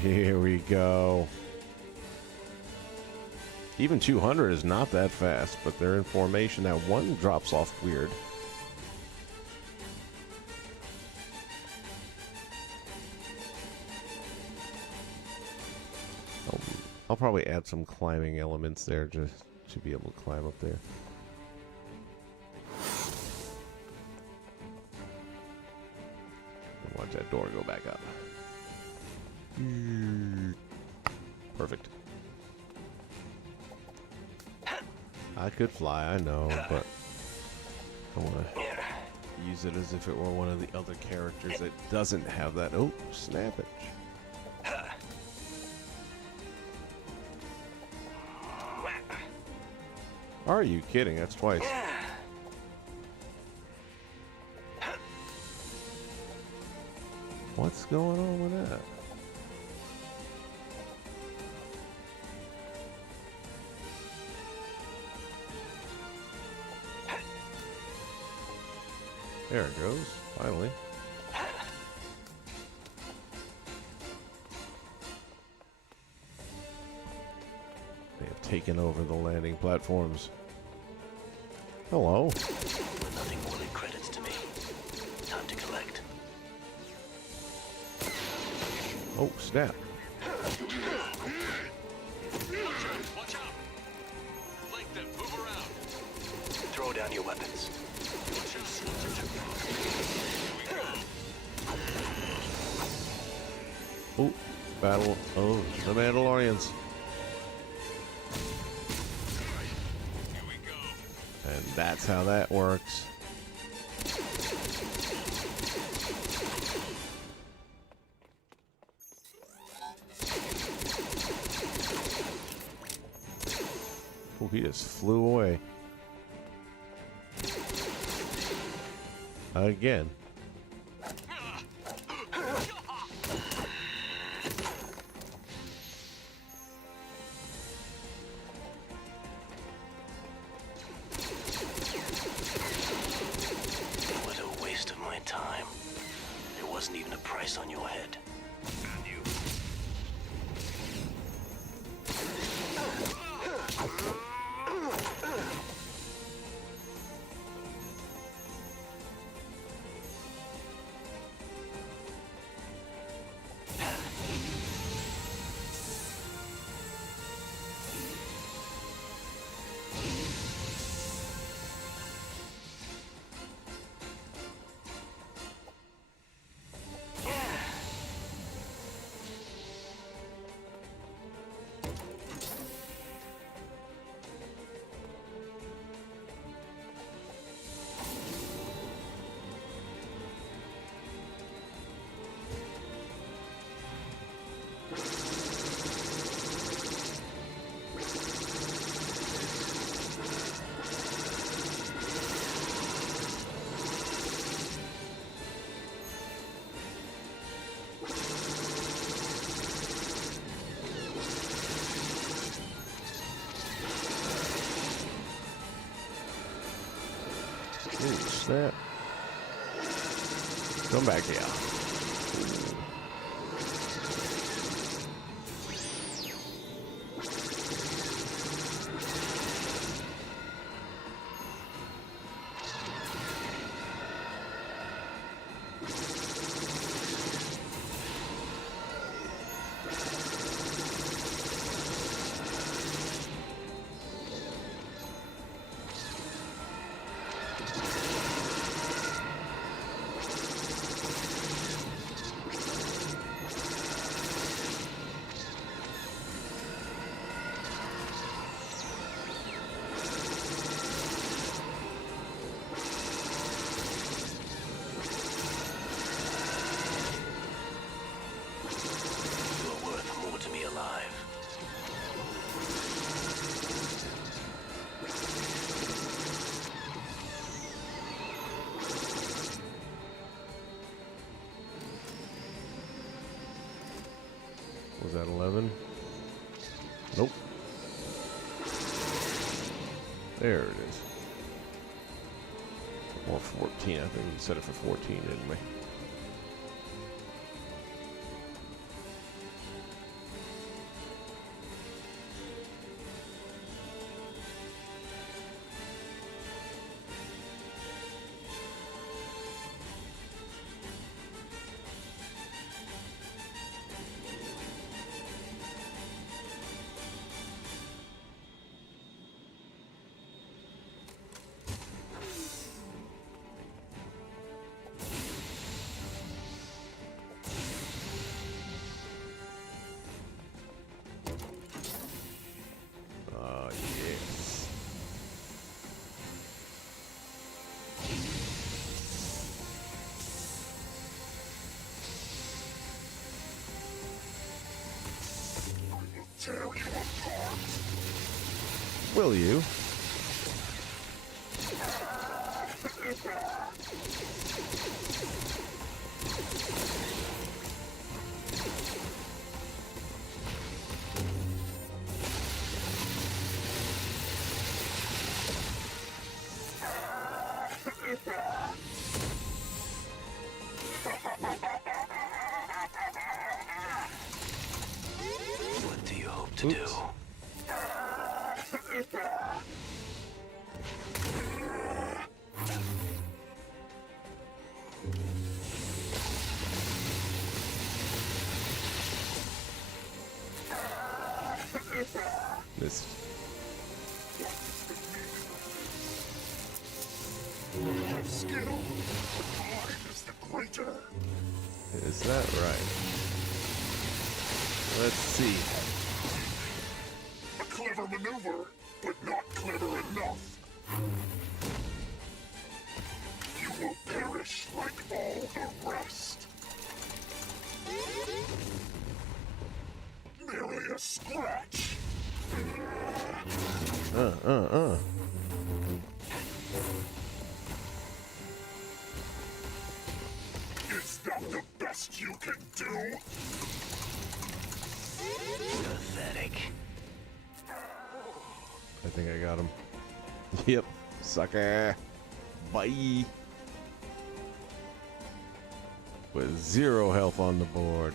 Here we go. Even 200 is not that fast, but they're in formation. That one drops off weird. I'll probably add some climbing elements there just to be able to climb up there. And watch that door go back up. Perfect. I could fly, I know, but I want to use it as if it were one of the other characters that doesn't have that. Oh, snap it. Are you kidding? That's twice. What's going on with that? There it goes, finally. They have taken over the landing platforms. Hello. Nothing more than credits to me. Time to collect. Oh, snap. Watch out! Flank them, move around. Throw down your weapons. Oh, battle. Oh, the Mandalorians. Here we go. And that's how that works. Oh, he just flew away. Again. What a waste of my time. There wasn't even a price on your head. And you. that. Come back here. You're worth more to me alive. Was that 11? Nope. There it is. Or 14. I think we set it for 14, didn't we? Yes. Tear you apart. Will you? What do you hope to do? This. Have skill, but mine is the greater. Is that right? Let's see. A clever maneuver, but not clever enough. You will perish like all the rest. Merely a scratch. Is that the best you can do? Pathetic. I think I got him. Yep. Sucker. Bye. With 0 health on the board.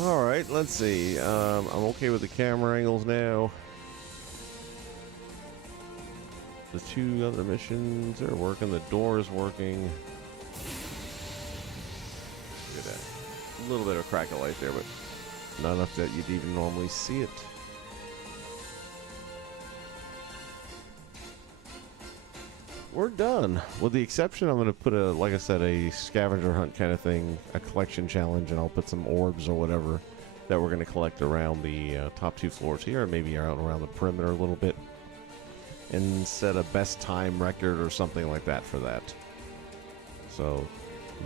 Alright, let's see. I'm okay with the camera angles now. The 2 other missions are working. The door is working. Look at that. A little bit of crack of light there, but not enough that you'd even normally see it. We're done. With the exception, I'm going to put a, like I said, a scavenger hunt kind of thing, a collection challenge, and I'll put some orbs or whatever that we're going to collect around the top 2 floors here, and maybe out around the perimeter a little bit, and set a best time record or something like that for that. So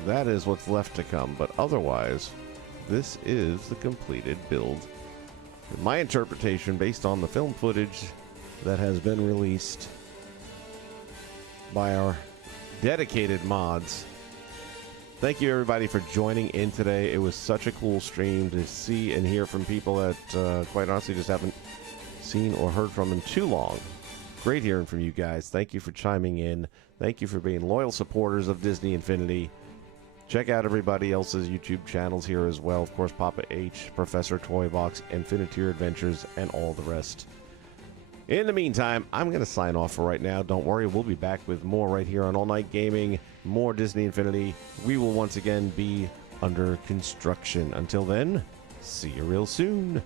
that is what's left to come, but otherwise, this is the completed build. My interpretation, based on the film footage that has been released by our dedicated mods. Thank you everybody for joining in today. It was such a cool stream to see and hear from people that quite honestly just haven't seen or heard from in too long. Great hearing from you guys. Thank you for chiming in. Thank you for being loyal supporters of Disney Infinity. Check out everybody else's YouTube channels here as well. Of course, Papa H, Professor Toybox, Infiniteer Adventures, and all the rest. In the meantime, I'm going to sign off for right now. Don't worry, we'll be back with more right here on All Night Gaming, more Disney Infinity. We will once again be under construction. Until then, see you real soon.